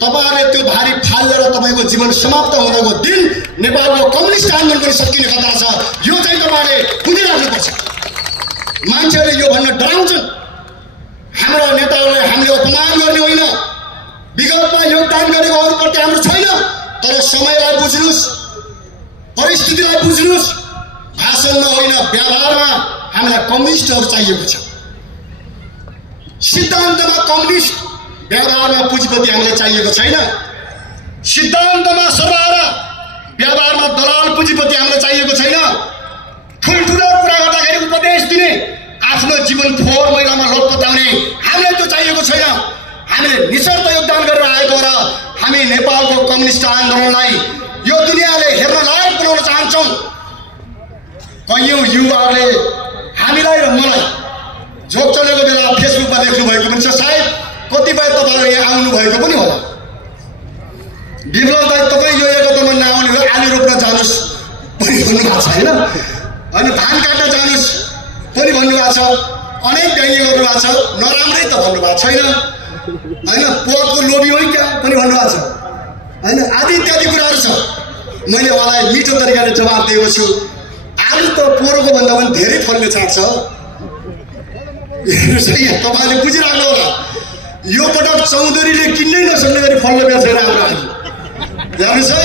तपाईहरुले त्यो भारी फालेर तपाईको जीवन समाप्त हुँदाको दिन नेपालको कम्युनिस्ट आन्दोलन पनि सकिने खतरा छ। यो चाहिँ तपाईहरुले बुझिराख्नुपर्छ। मान्छेले यो भन्न डराउँछन्, हाम्रा नेताहरूलाई हामीले अपमान गर्ने होइन, विगतमा योगदान गरेको अरूप्रति हाम्रो छैन, तर समयलाई बुझ्नुस्, परिस्थितिलाई बुझ्नुस्। भाषणमा होइन, व्यवहारमा हामीलाई कम्युनिस्टहरू चाहिएको छ। सिद्धान्तमा कम्युनिस्ट, व्यवहारमा पुँजीपति हामीलाई चाहिएको छैन। सिद्धान्तमा सर्वहारा, व्यवहारमा दलाल पुँजीपति हामीलाई चाहिएको छैन। ठुल्ठुलो कुरा गर्दाखेरि उपदेश दिने, आफ्नो जीवन फोहोर मैलामा लटपटाउने हामीलाई त्यो चाहिएको छैन। हामीले निशर्त योगदान गरेर आएको र हामी नेपालको कम्युनिस्ट आन्दोलनलाई यो दुनियाँले हेर्न लायक बनाउन चाहन्छौँ। कैयौं युवाहरूले हामीलाई र मलाई जोक चलेको बेला फेसबुकमा देख्नु भएको पनि छ, सायद कतिपय तपाईहरु यहाँ आउनु भएको पनि होला। विप्लव दाइ तपाई यो एकतामा नआउने हो, आलु रोप्न जानुस् पनि भन्नुभएको छ हैन, अनि धान काट्न जानुस् पनि भन्नुभएको छ, अनेक व्यङ्ग्य गर्नुभएको छ, नराम्रै त भन्नुभएको छैन हैन, पदको लोभी होइ क्या पनि भन्नुभएको छ हैन, आदि इत्यादि कुराहरू छ। मैले उहाँलाई मिठो तरिकाले जवाफ दिएको छु। आलु त पोहोरको भन्दा पनि धेरै फल्ने चाहन्छ। तपाईहरुले बुझिराख्नु होला, यो पटक चौधरीले किन्नै नसक्ने गरी फल्न बेचेर हाम्रो आलु हेर्नुहोस् है।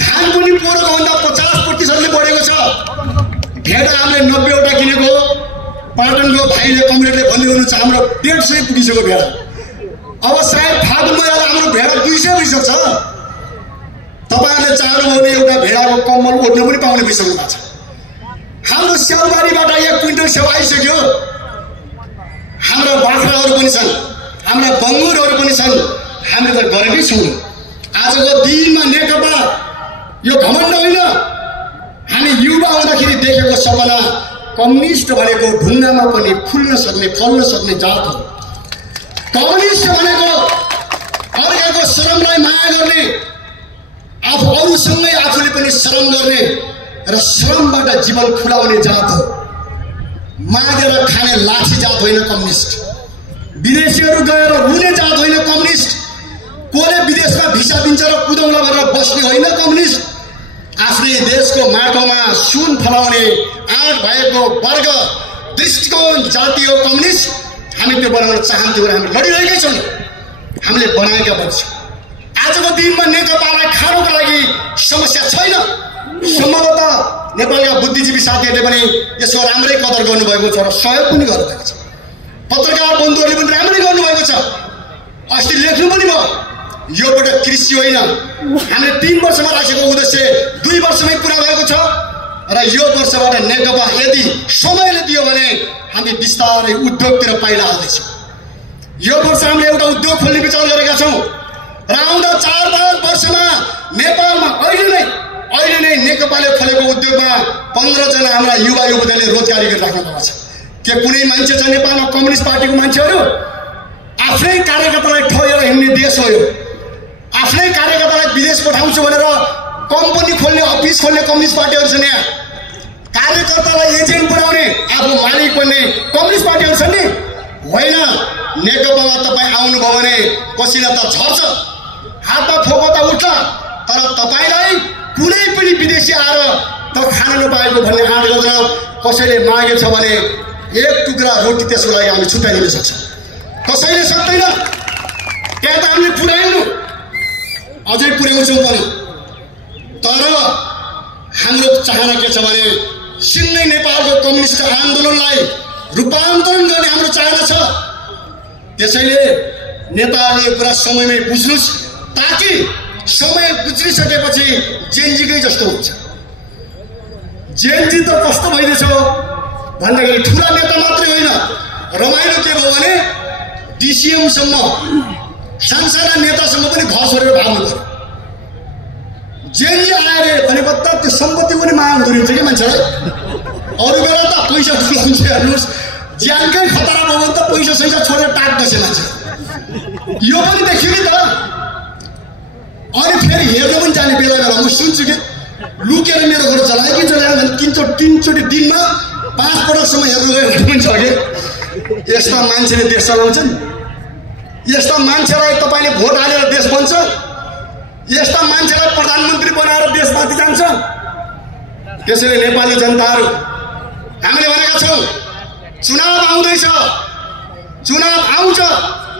धान पनि पोहोरको भन्दा 50% बढेको छ। भेडा हामीले 90 वटा किनेको, पाटनको भाइले कमरेडले भन्दै हुनुहुन्छ हाम्रो 150 पुगिसक्यो भेडा। अब सायद फागुन महिनामा हाम्रो भेडा 200 भइसक्छ। तपाईहरुले चाहनुभयो भने एउटा भेडाको कम्मल ओढ्न पनि पाउने भइसक्नु भएको छ। हाम्रो स्याउबारीबाट 1 क्विन्टल स्याउ आइसक्यो। हाम्रा बाख्राहरू पनि छन्, हाम्रा बङ्गुरहरू पनि छन्, हामी त गरेकै छौँ। आजको दिनमा नेकपा यो घमण्ड होइन, हामी युवा हुँदाखेरि देखेको सपना कम्युनिस्ट भनेको ढुङ्गामा पनि फुल्न सक्ने, फल्न सक्ने जात हो। कम्युनिस्ट भनेको अर्काको श्रमलाई माया गर्ने, आफू अरूसँगै आफूले पनि श्रम गर्ने र श्रमबाट जीवन खुलाउने जात हो। मागेर खाने लाठी जात होइन कम्युनिस्ट। विदेशीहरू गएर रुने जात होइन कम्युनिस्ट। कोले विदेशमा भिसा दिन्छ र कुदौला गरेर बस्ने होइन कम्युनिस्ट। आफ्नै देशको माटोमा सुन फलाउने आँट भएको वर्ग दृष्टिकोण जाति हो कम्युनिस्ट। हामी त्यो बनाउन चाहन्थ्यौँ र हामी लडिरहेकै छौँ, हामीले बनाएका पनि छौँ। आजको दिनमा नेकपालाई खानुको लागि समस्या छैन। सम्भवतः नेपालका बुद्धिजीवी साथीहरूले पनि यसको राम्रै कदर गर्नुभएको छ र सहयोग पनि गर्नुभएको छ। पत्रकार बन्धुहरूले पनि राम्रै गर्नुभएको छ। अस्ति लेख्नु पनि भयो, यो पटक कृषि होइन, हामीले 3 वर्षमा राखेको उद्देश्य 2 वर्षमै पुरा भएको छ र यो वर्षबाट नेकपा यदि समयले दियो भने हामी बिस्तारै उद्योगतिर पाइला हाल्दैछौँ। यो वर्ष हामीले एउटा उद्योग खोल्ने विचार गरेका छौँ र आउँदा 4-5 वर्षमा नेपालमा अहिले नै नेकपाले खोलेको उद्योगमा 15 जना हाम्रा युवा युवतीले रोजगारी गरिराख्नु भएको छ। के कुनै मान्छे छ नेपालमा कम्युनिस्ट पार्टीको मान्छेहरू? आफ्नै कार्यकर्तालाई ठोएर हिँड्ने देश हो यो। आफ्नै कार्यकर्तालाई विदेश पठाउँछु भनेर कम्पनी खोल्ने, अफिस खोल्ने कम्युनिस्ट पार्टीहरू छन्। यहाँ कार्यकर्तालाई एजेन्ट बनाउने, आफू मालिक बन्ने कम्युनिस्ट पार्टीहरू छन् नि? होइन। नेकपामा तपाईँ आउनुभयो भने पसिना त झर्छ, हातमा फोको त उठ्छ, तर तपाईँलाई कुनै पनि विदेशी आएर त खान नपाएको भन्ने आँट गर्छ। कसैले मागेछ भने 1 टुक्रा रोटी त्यसको लागि हामी छुट्याइदिन सक्छौँ। कसैले सक्दैन। त्यहाँ त हामीले पुर्याउनु, अझै पुर्याउँछौँ पनि। तर हाम्रो चाहना के छ भने सिङ्गै नेपालको कम्युनिस्ट आन्दोलनलाई रूपान्तरण गर्ने हाम्रो चाहना छ। त्यसैले नेताहरूले यो कुरा समयमै बुझ्नुस्, ताकि समय गुज्रिसकेपछि जेनजीकै जस्तो हुन्छ। जेनजी त कस्तो भइदिएछ भन्दाखेरि ठुला नेता मात्रै होइन, रमाइलो के भयो भने डिसिएमसम्म, सानसाना नेतासम्म पनि घर छोडेर भाग्नु पर्यो। जेनजी आएर भनेको त त्यो सम्पत्तिको नि माया हुँदो रहेछ कि मान्छेलाई। अरू बेला त पैसा ठुलाउँछ हेर्नुहोस्, ज्यानकै खतरा भयो भने त पैसा सैसा छोडेर टाट बसे मान्छे। यो पनि देखियो नि त। अनि फेरि हेर्नु पनि जाने बेला बेला म सुन्छु कि लुकेर मेरो घर चलायो कि चलायो भने तिनचोटि दिनमा 5 पटकसम्म हेर्नु गयो भने पनि छ कि। यस्ता मान्छेले देश चलाउँछन्। यस्ता मान्छेलाई तपाईँले भोट हालेर देश बन्छ। यस्ता मान्छेलाई प्रधानमन्त्री बनाएर देश माथि जान्छ। त्यसैले नेपाली जनताहरू हामीले भनेका छौँ चुनाव आउँदैछ, चुनाव आउँछ,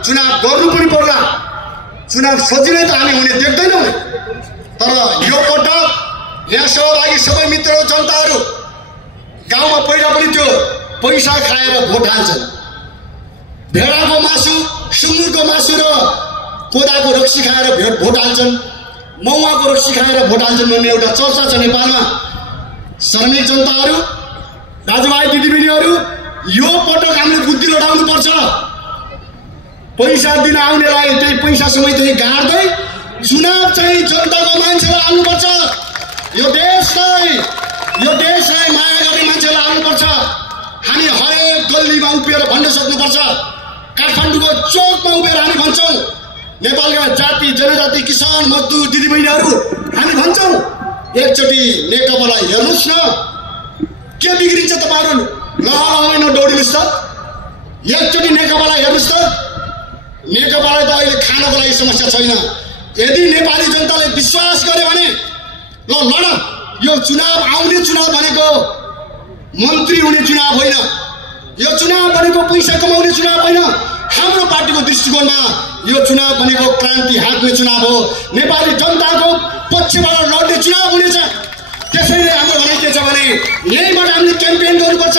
चुनाव गर्नु पनि पर्ला। चुनाव सजिलै त हामी हुने देख्दैनौँ। तर यो पटक यहाँ सहभागी सबै मित्र जनताहरू गाउँमा पहिला पनि त्यो पैसा खाएर भोट हाल्छन्। भेडाको मासु, सुँगुरको मासु र कोदाको रक्सी खाएर भोट हाल्छन्, मौवाको रक्सी खाएर भोट हाल्छन् भन्ने एउटा चर्चा छ नेपालमा। श्रमिक जनताहरू, दाजुभाइ दिदीबहिनीहरू, यो पटक हामीले बुद्धि लडाउनु पर्छ। पैसा दिन आउनेलाई त्यही पैसा समेत गाड्दै चुनाव चाहिँ जनताको मान्छेलाई आउनुपर्छ। यो देशलाई माया गर्ने मान्छेलाई आउनुपर्छ। हामी हरेक गल्लीमा उभिएर भन्न सक्नुपर्छ। काठमाडौँको चौकमा उभिएर हामी भन्छौँ, नेपालका जाति जनजाति किसान मजदुर दिदीबहिनीहरू हामी भन्छौँ, एकचोटि नेकपालाई हेर्नुहोस् न, के बिग्रिन्छ तपाईँहरू होइन दौडिनुहोस् त। एकचोटि नेकपालाई हेर्नुहोस् त। नेकपालाई त अहिले खानको लागि समस्या छैन। यदि नेपाली जनताले विश्वास गर्यो भने ल लड। यो चुनाव आउने चुनाव भनेको मन्त्री हुने चुनाव होइन। यो चुनाव भनेको पैसा कमाउने चुनाव होइन। हाम्रो पार्टीको दृष्टिकोणमा यो चुनाव भनेको क्रान्ति हाँक्ने चुनाव हो। नेपाली जनताको पक्षबाट लड्ने चुनाव हुनेछ। त्यसैले हाम्रो भनाइ के छ भने यहीँबाट हामीले क्याम्पेन गर्नुपर्छ।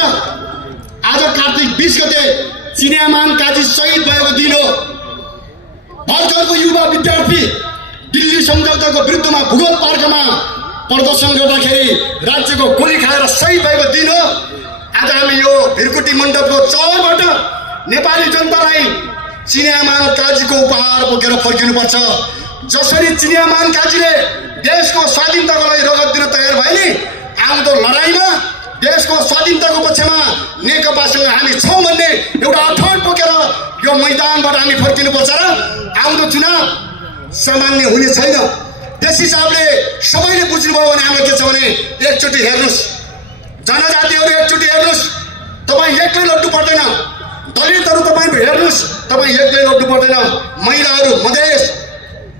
आज कार्तिक 20 गते चिनियामान काजी शहीद भएको दिन हो। भर्खरको युवा विद्यार्थी दिल्ली सम्झौताको विरुद्धमा भूगोल पार्कमा प्रदर्शन गर्दाखेरि राज्यको गोली खाएर शहीद भएको दिन हो। आज हामी यो भिरकुटी मण्डपको चौरबाट नेपाली जनतालाई चिनियामान काजीको उपहार बोकेर फर्किनुपर्छ। जसरी चिनियामान काजीले देशको स्वाधीनताको लागि रगत दिन तयार भए नि, आउँदो लडाइँमा देशको स्वाधीनताको पक्षमा नेकपासँग हामी छौँ भन्ने एउटा अठोट बोकेर यो मैदानबाट हामी फर्किनुपर्छ। र आउँदो चुनाव सामान्य हुने छैन। त्यस हिसाबले सबैले बुझ्नुभयो भने हाम्रो के छ भने एकचोटि हेर्नुहोस्, जनजातिहरू एकचोटि हेर्नुहोस्, तपाईँ एक्लै लड्नु पर्दैन। दलितहरू तपाईँ हेर्नुहोस्, तपाईँ एक्लै लड्नु पर्दैन। महिलाहरू, मधेस,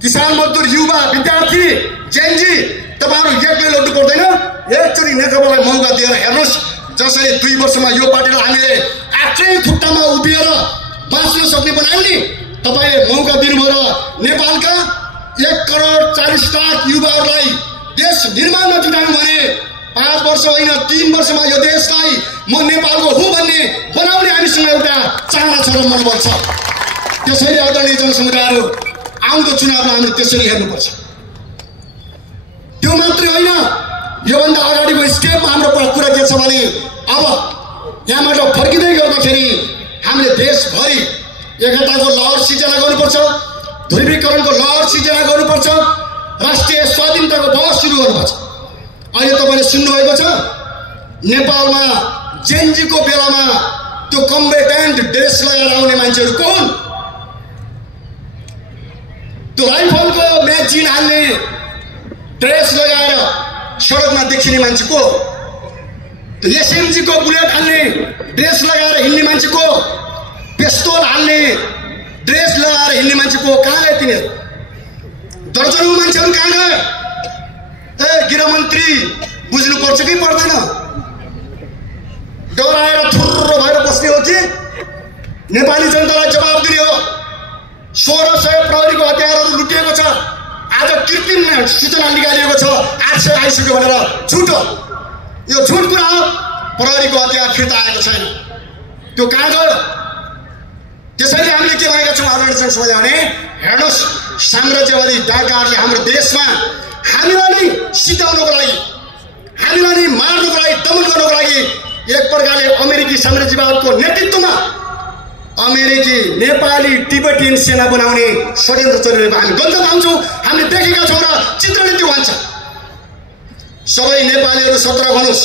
किसान मजदुर, युवा विद्यार्थी, जेनजी तपाईँहरू एक्लै लड्नु पर्दैन। एकचोटि नेकपालाई मौका दिएर हेर्नुहोस्। जसरी 2 वर्षमा यो पार्टीलाई हामीले आफ्नै खुट्टामा उभिएर बाँच्न सक्ने बनायौँ नि, तपाईँले मौका दिनुभयो र नेपालका 1,40,00,000 युवाहरूलाई देश निर्माणमा जुटाउनु भने 5 वर्ष होइन 3 वर्षमा यो देशलाई म नेपालको हुँ भन्ने बनाउने हामीसँग एउटा चाहना छ र मनोबल छ। त्यसैले आदरणीय जनसमुदायहरू, आउँदो चुनावलाई हामीले त्यसरी हेर्नुपर्छ। त्यो मात्रै होइन, योभन्दा अगाडिको स्टेपमा हाम्रो कुरा के छ भने अब यहाँबाट फर्किँदै गर्दाखेरि हामीले देशभरि एकताको लहर सिर्जना गर्नुपर्छ, ध्रुवीकरणको लहर सिर्जना गर्नुपर्छ, राष्ट्रिय स्वाधीनताको बहस सुरु गर्नुपर्छ। अहिले तपाईँले सुन्नुभएको छ नेपालमा जेनजीको बेलामा त्यो कम्बेटेन्ट ड्रेस लगाएर आउने मान्छेहरू को हुन्? त्यो राइफलको म्यागजिन हाल्ने ड्रेस लगाएर सडकमा देखिने मान्छे को? त्यो एसएमजीको बुलेट हाल्ने ड्रेस लगाएर हिँड्ने मान्छे को? पिस्तोल हाल्ने ड्रेस लगाएर हिँड्ने मान्छे को? कहाँ गए तिनीहरू? दर्जनौं मान्छेहरू कहाँ गए? गृहमन्त्री बुझ्नुपर्छ कि पर्दैन? डराएर थुर्रो भएर बस्ने हो कि नेपाली जनतालाई जवाब दिने हो? 1600 प्रहरीको हतियारहरू लुटिएको छ। आज कृत्रिम सूचना निकालिएको छ 800 आइसक्यो भनेर। झुट हो, यो झुट कुरा हो। प्रहरीको हतियार फिर्ता आएको छैन। त्यो कहाँ गयो? त्यसैले हामीले के भनेका छौँ आदरणीय जनसमुदाय भने हेर्नुहोस्, साम्राज्यवादी डाकाहरूले हाम्रो देशमा हामीलाई नै सिकाउनको लागि, हामीलाई नै मार्नको लागि, दमन गर्नको लागि एक प्रकारले अमेरिकी साम्राज्यवादको नेतृत्वमा अमेरिकी नेपाली तिब्बतीन सेना बनाउने षड्यन्त्र चलिरहेको हामी गन्ध पाउँछौँ। हामीले देखेका छौँ र चित्रले त्यो भन्छ। सबै नेपालीहरू सतर्क हुनुहोस्।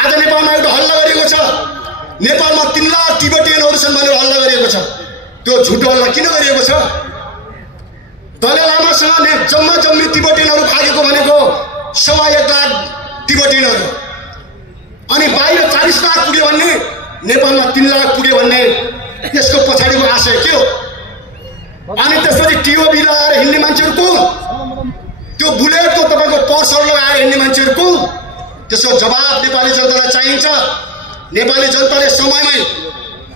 आज नेपालमा एउटा हल्ला गरिएको छ, नेपालमा 3 लाख तिब्बतीयनहरू छन् भनेर हल्ला गरिएको छ। त्यो झुटो हल्ला किन गरिएको छ? दलाइ लामासँग जम्मा जम्मी तिब्बतीयनहरू भागेको भनेको 1.25 लाख तिब्बतीयनहरू, अनि बाहिर 40 लाख पुग्यो भन्ने, नेपालमा 3 लाख पुग्यो भन्ने, यसको पछाडिको आशय के हो? अनि त्यसपछि टिओबी लगाएर हिँड्ने मान्छेहरू को? त्यो बुलेटको तपाईँको पर्सर लगाएर हिँड्ने मान्छेहरू को? त्यसको जवाब नेपाली जनतालाई चाहिन्छ। नेपाली जनताले समयमै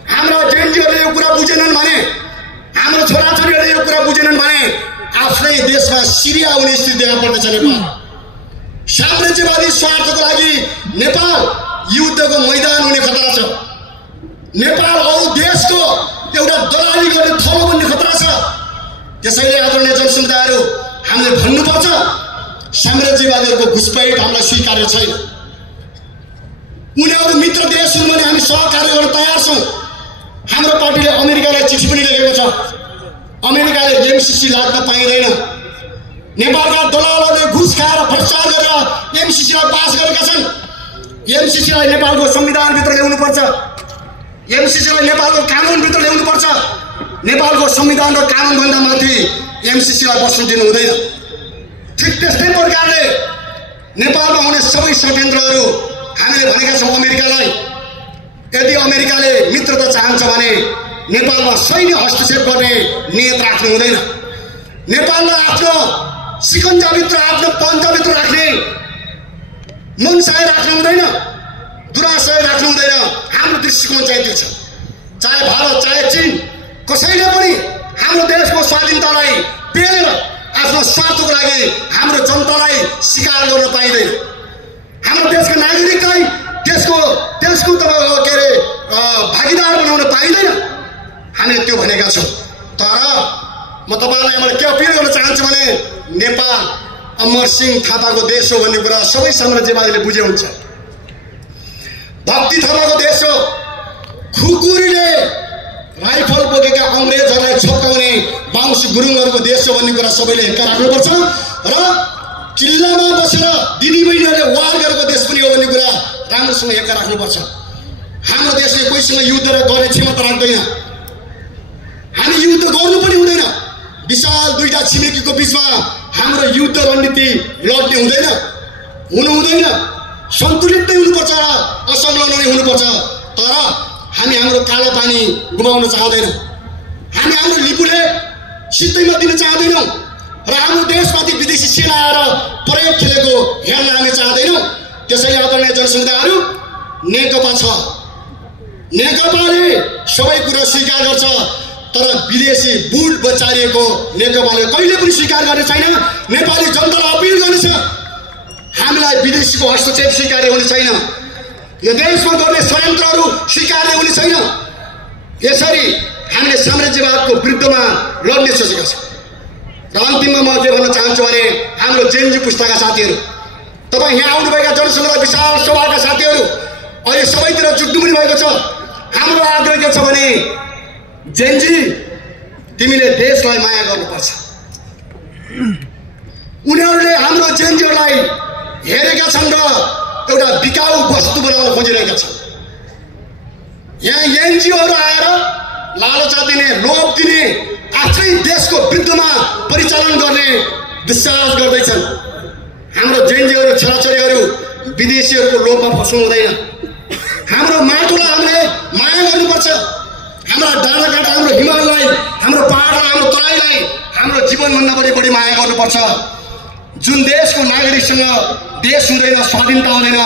हाम्रा जेएनजीहरूले यो कुरा बुझेनन् भने, हाम्रो छोराछोरीहरूले यो कुरा बुझेनन् भने आफ्नै देशमा सिरिया हुने स्थिति देखा पर्दछ। नेपाल साम्राज्यवादी स्वार्थको लागि नेपाल युद्धको मैदान हुने खतरा छ। नेपाल अरू देशको एउटा दलाली गर्ने थलो बन्ने खतरा छ। त्यसैले आदरणीय जनसमुदायहरू, हामीले भन्नुपर्छ साम्राज्यवादीहरूको घुसपैठ हामीलाई स्वीकार्य छैन। उनीहरू मित्र देश हुन् भने हामी सहकार्य गर्न तयार छौँ। हाम्रो पार्टीले अमेरिकालाई चिठी पनि लेखेको छ। अमेरिकाले एमसीसी लाग्न पाइँदैन। नेपालका दलालहरूले घुस खाएर भ्रष्टाचार गरेर एमसीसीलाई पास गरेका छन्। एमसीसीलाई नेपालको संविधानभित्र ल्याउनुपर्छ। एमसीसीलाई नेपालको कानुनभित्र ल्याउनुपर्छ। नेपालको संविधान र कानुनभन्दा माथि एमसीसीलाई बस्न दिनु हुँदैन। ठिक त्यस्तै प्रकारले नेपालमा हुने सबै षड्यन्त्रहरू हामीले भनेका छौँ अमेरिकालाई। यदि अमेरिकाले मित्रता चाहन्छ भने नेपालमा सैन्य हस्तक्षेप गर्ने नियत राख्नु हुँदैन। नेपाललाई आफ्नो सिकन्जाभित्र, आफ्नो पन्जाभित्र राख्ने मनसाय राख्नु हुँदैन, दुराशय राख्नु हुँदैन। हाम्रो दृष्टिकोण चाहिँ त्यो छ। चाहे भारत चाहे चीन कसैले पनि हाम्रो देशको स्वाधीनतालाई पेलेर आफ्नो स्वार्थको लागि हाम्रो जनतालाई शिकार गर्न पाइँदैन। हाम्रो देशका नागरिकलाई त्यसको तपाईँको के अरे भागीदार बनाउन पाइँदैन। हामीले त्यो भनेका छौँ। तर म तपाईँलाई यहाँबाट के अपिल गर्न चाहन्छु भने नेपाल अमरसिंह थापाको देश हो भन्ने कुरा सबै साम्राज्यवादीले बुझे हुन्छ। भक्ति थापाको देश हो। खुकुरीले राइफल बोकेका अङ्ग्रेजहरूलाई छप्काउने बाङ्सु गुरुङहरूको देश हो भन्ने कुरा सबैले हेक्का राख्नुपर्छ। र किल्लामा बसेर दिदीबहिनीहरूले वार गरेको देश पनि हो भन्ने कुरा राम्रोसँग हेक्का राख्नुपर्छ। हाम्रो देशले कोहीसँग युद्ध गर्ने क्षमता राख्दैन। हामी युद्ध गर्नु पनि हुँदैन। विशाल दुईटा छिमेकीको बिचमा हाम्रो युद्ध रणनीति लड्ने हुँदैन, हुनु हुँदैन। सन्तुलित नै हुनुपर्छ र असंलग्न नै हुनुपर्छ। तर हामी हाम्रो कालो पानी गुमाउन चाहदैनौँ। हामी हाम्रो लिपुले सित्तैमा दिन चाहदैनौँ र हाम्रो देशमाथि विदेशी सेना आएर प्रयोग खेलेको हेर्न हामी चाहदैनौँ। त्यसैले आदरणीय जनसमुदायहरू, नेकपा छ। नेकपाले सबै कुरा स्वीकार गर्छ, तर विदेशी बुढ बचारिएको नेकपाले कहिले पनि स्वीकार गर्ने छैन। नेपाली जनतालाई अपिल गर्नेछ, हामीलाई विदेशीको हस्तक्षेप स्वीकार्य हुने छैन। यो देशमा गर्ने षड्यन्त्रहरू स्वीकार्य हुने छैन। यसरी हामीले साम्राज्यवादको विरुद्धमा लड्ने सोचेका छौँ। र अन्तिममा म के भन्न चाहन्छु भने हाम्रो जेएनजी पुस्ताका साथीहरू, तपाईँ यहाँ आउनुभएका जनसमुदाय विशाल सभाका साथीहरू अहिले सबैतिर जुट्नु पनि भएको छ। हाम्रो आग्रह के छ भने जेएनजी, तिमीले देशलाई माया गर्नुपर्छ। उनीहरूले हाम्रो जेएनजीहरूलाई हेरेका छन् र एउटा बिकाऊ वस्तु बनाउन खोजिरहेका छन्। यहाँ एनजिओहरू आएर लालचा दिने, लोभ दिने, आफ्नै देशको विरुद्धमा परिचालन गर्ने विश्वास गर्दैछन्। हाम्रो जेएनजीहरू छोराछोरीहरू विदेशीहरूको लोभमा फस्नु हुँदैन। हाम्रो माटोलाई हामीले माया गर्नुपर्छ। हाम्रा डाँडाकाँड, हाम्रो हिमाललाई, हाम्रो पहाडलाई, हाम्रो तराईलाई हाम्रो जीवनभन्दा पनि बढी माया गर्नुपर्छ। जुन देशको नागरिकसँग देश हुँदैन, स्वाधीनता हुँदैन,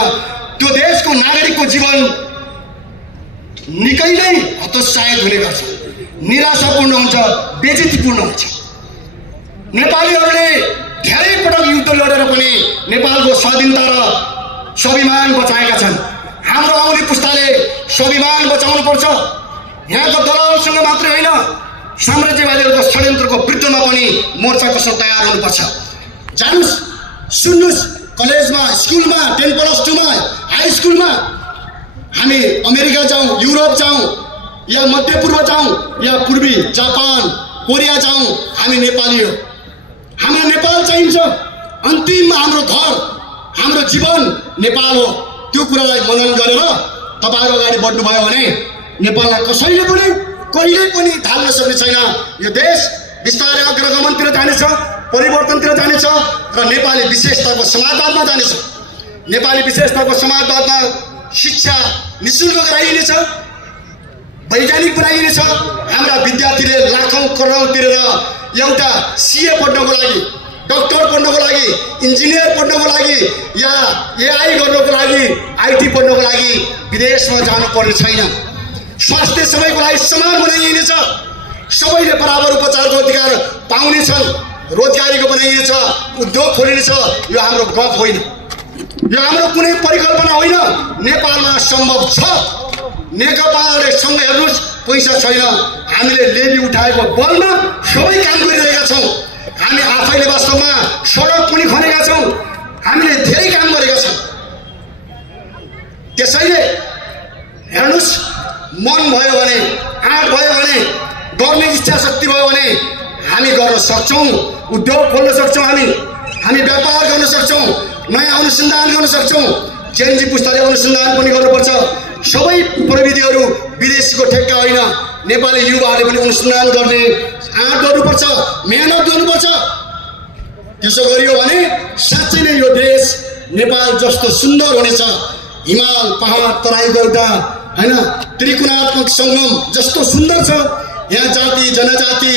त्यो देशको नागरिकको जीवन निकै नै हतोत्साहित हुने गर्छ, निराशापूर्ण हुन्छ, बेइज्जतीपूर्ण हुन्छ। नेपालीहरूले धेरै पटक युद्ध लडेर पनि नेपालको स्वाधीनता र स्वाभिमान बचाएका छन्। हाम्रो आउने पुस्ताले स्वाभिमान बचाउनुपर्छ। यहाँको दलालसँग मात्रै होइन, साम्राज्यवादीहरूको षड्यन्त्रको विरुद्धमा पनि मोर्चा कस्न तयार हुनुपर्छ। जानुस्, सुन्नुहोस्, कलेजमा, स्कुलमा, 10+2मा, हाई स्कुलमा हामी अमेरिका जाउँ, युरोप जाउँ, या मध्यपूर्व जाउँ, या पूर्वी जापान, कोरिया जाउँ, हामी नेपाली हो। हाम्रो नेपाल चाहिन्छ। अन्तिममा हाम्रो घर हाम्रो जीवन नेपाल हो। त्यो कुरालाई मनन गरेर तपाईहरु अगाडि बढ्नुभयो भने नेपाललाई कसैले पनि कहिल्यै पनि ढाल्न सक्ने छैन। यो देश बिस्तारै अग्रगमनतिर जानेछ, परिवर्तनतिर जानेछ र नेपाली विशेषताको समाजवादमा जानेछ। नेपाली विशेषताको समाजवादमा शिक्षा निशुल्क गराइनेछ, वैज्ञानिक बनाइनेछ। हाम्रा विद्यार्थीले लाखौं करोडौं तिरेर एउटा सीए पढ्नको लागि, डाक्टर पढ्नको लागि, इन्जिनियर पढ्नको लागि या एआई गर्नको लागि, आईटी पढ्नको लागि विदेशमा जानुपर्ने छैन। स्वास्थ्य सबैको लागि समान बनाइनेछ, सबैले बराबर उपचारको अधिकार पाउनेछन्, रोजगारीको बनाइनेछ, उद्योग खोलिनेछ। यो हाम्रो गफ होइन, यो हाम्रो कुनै परिकल्पना होइन, नेपालमा सम्भव छ। नेकपाले सँग हेर्नुस्, पैसा छैन, हामीले लेबी उठाएको बलमा सबै काम गरिरहेका छौँ। हामी आफैले वास्तवमा सडक पनि खनेका छौँ, हामीले धेरै काम गरेका छौँ। त्यसैले हेर्नुस्, मन भयो भने, आँट भयो भने, गर्ने इच्छा शक्ति भयो भने हामी गर्न सक्छौँ। उद्योग खोल्न सक्छौँ, हामी व्यापार गर्न सक्छौँ, नयाँ अनुसन्धान गर्न सक्छौँ। जेनजी पुस्ताले अनुसन्धान पनि गर्नुपर्छ। सबै प्रविधिहरू विदेशीको ठेक्का होइन, नेपाली युवाहरूले पनि अनुसन्धान गर्ने आँट गर्नुपर्छ, मेहनत गर्नुपर्छ। त्यसो गरियो भने साँच्चै नै यो देश नेपाल जस्तो सुन्दर हुनेछ। हिमाल, पहाड, तराईको एउटा हैन त्रिकोणात्मक सङ्गम जस्तो सुन्दर छ। यहाँ जाति जनजाति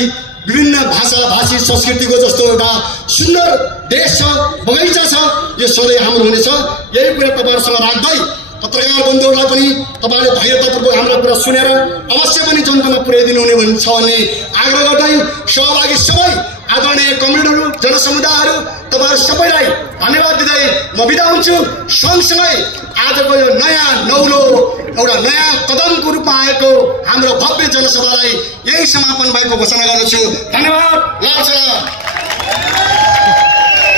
विभिन्न भाषा भाषी संस्कृतिको जस्तो एउटा सुन्दर देश छ, बगैँचा छ। यो सधैँ हाम्रो हुनेछ। यही कुरा तपाईँहरूसँग राख्दै पत्रकार बन्धुहरूलाई पनि तपाईँले धैर्यतापूर्वक हाम्रो कुरा सुनेर अवश्य पनि जनतामा पुर्याइदिनु हुने छ भन्ने आग्रह गर्दै सहभागी सबै आदरणीय कमरेडहरू, जनसमुदायहरू, तपाईँहरू सबैलाई धन्यवाद दिँदै म बिदा हुन्छु। सँगसँगै आजको यो नयाँ नौलो एउटा नयाँ कदमको रूपमा आएको हाम्रो भव्य जनसभालाई यही समापन भएको घोषणा गर्दछु। धन्यवाद।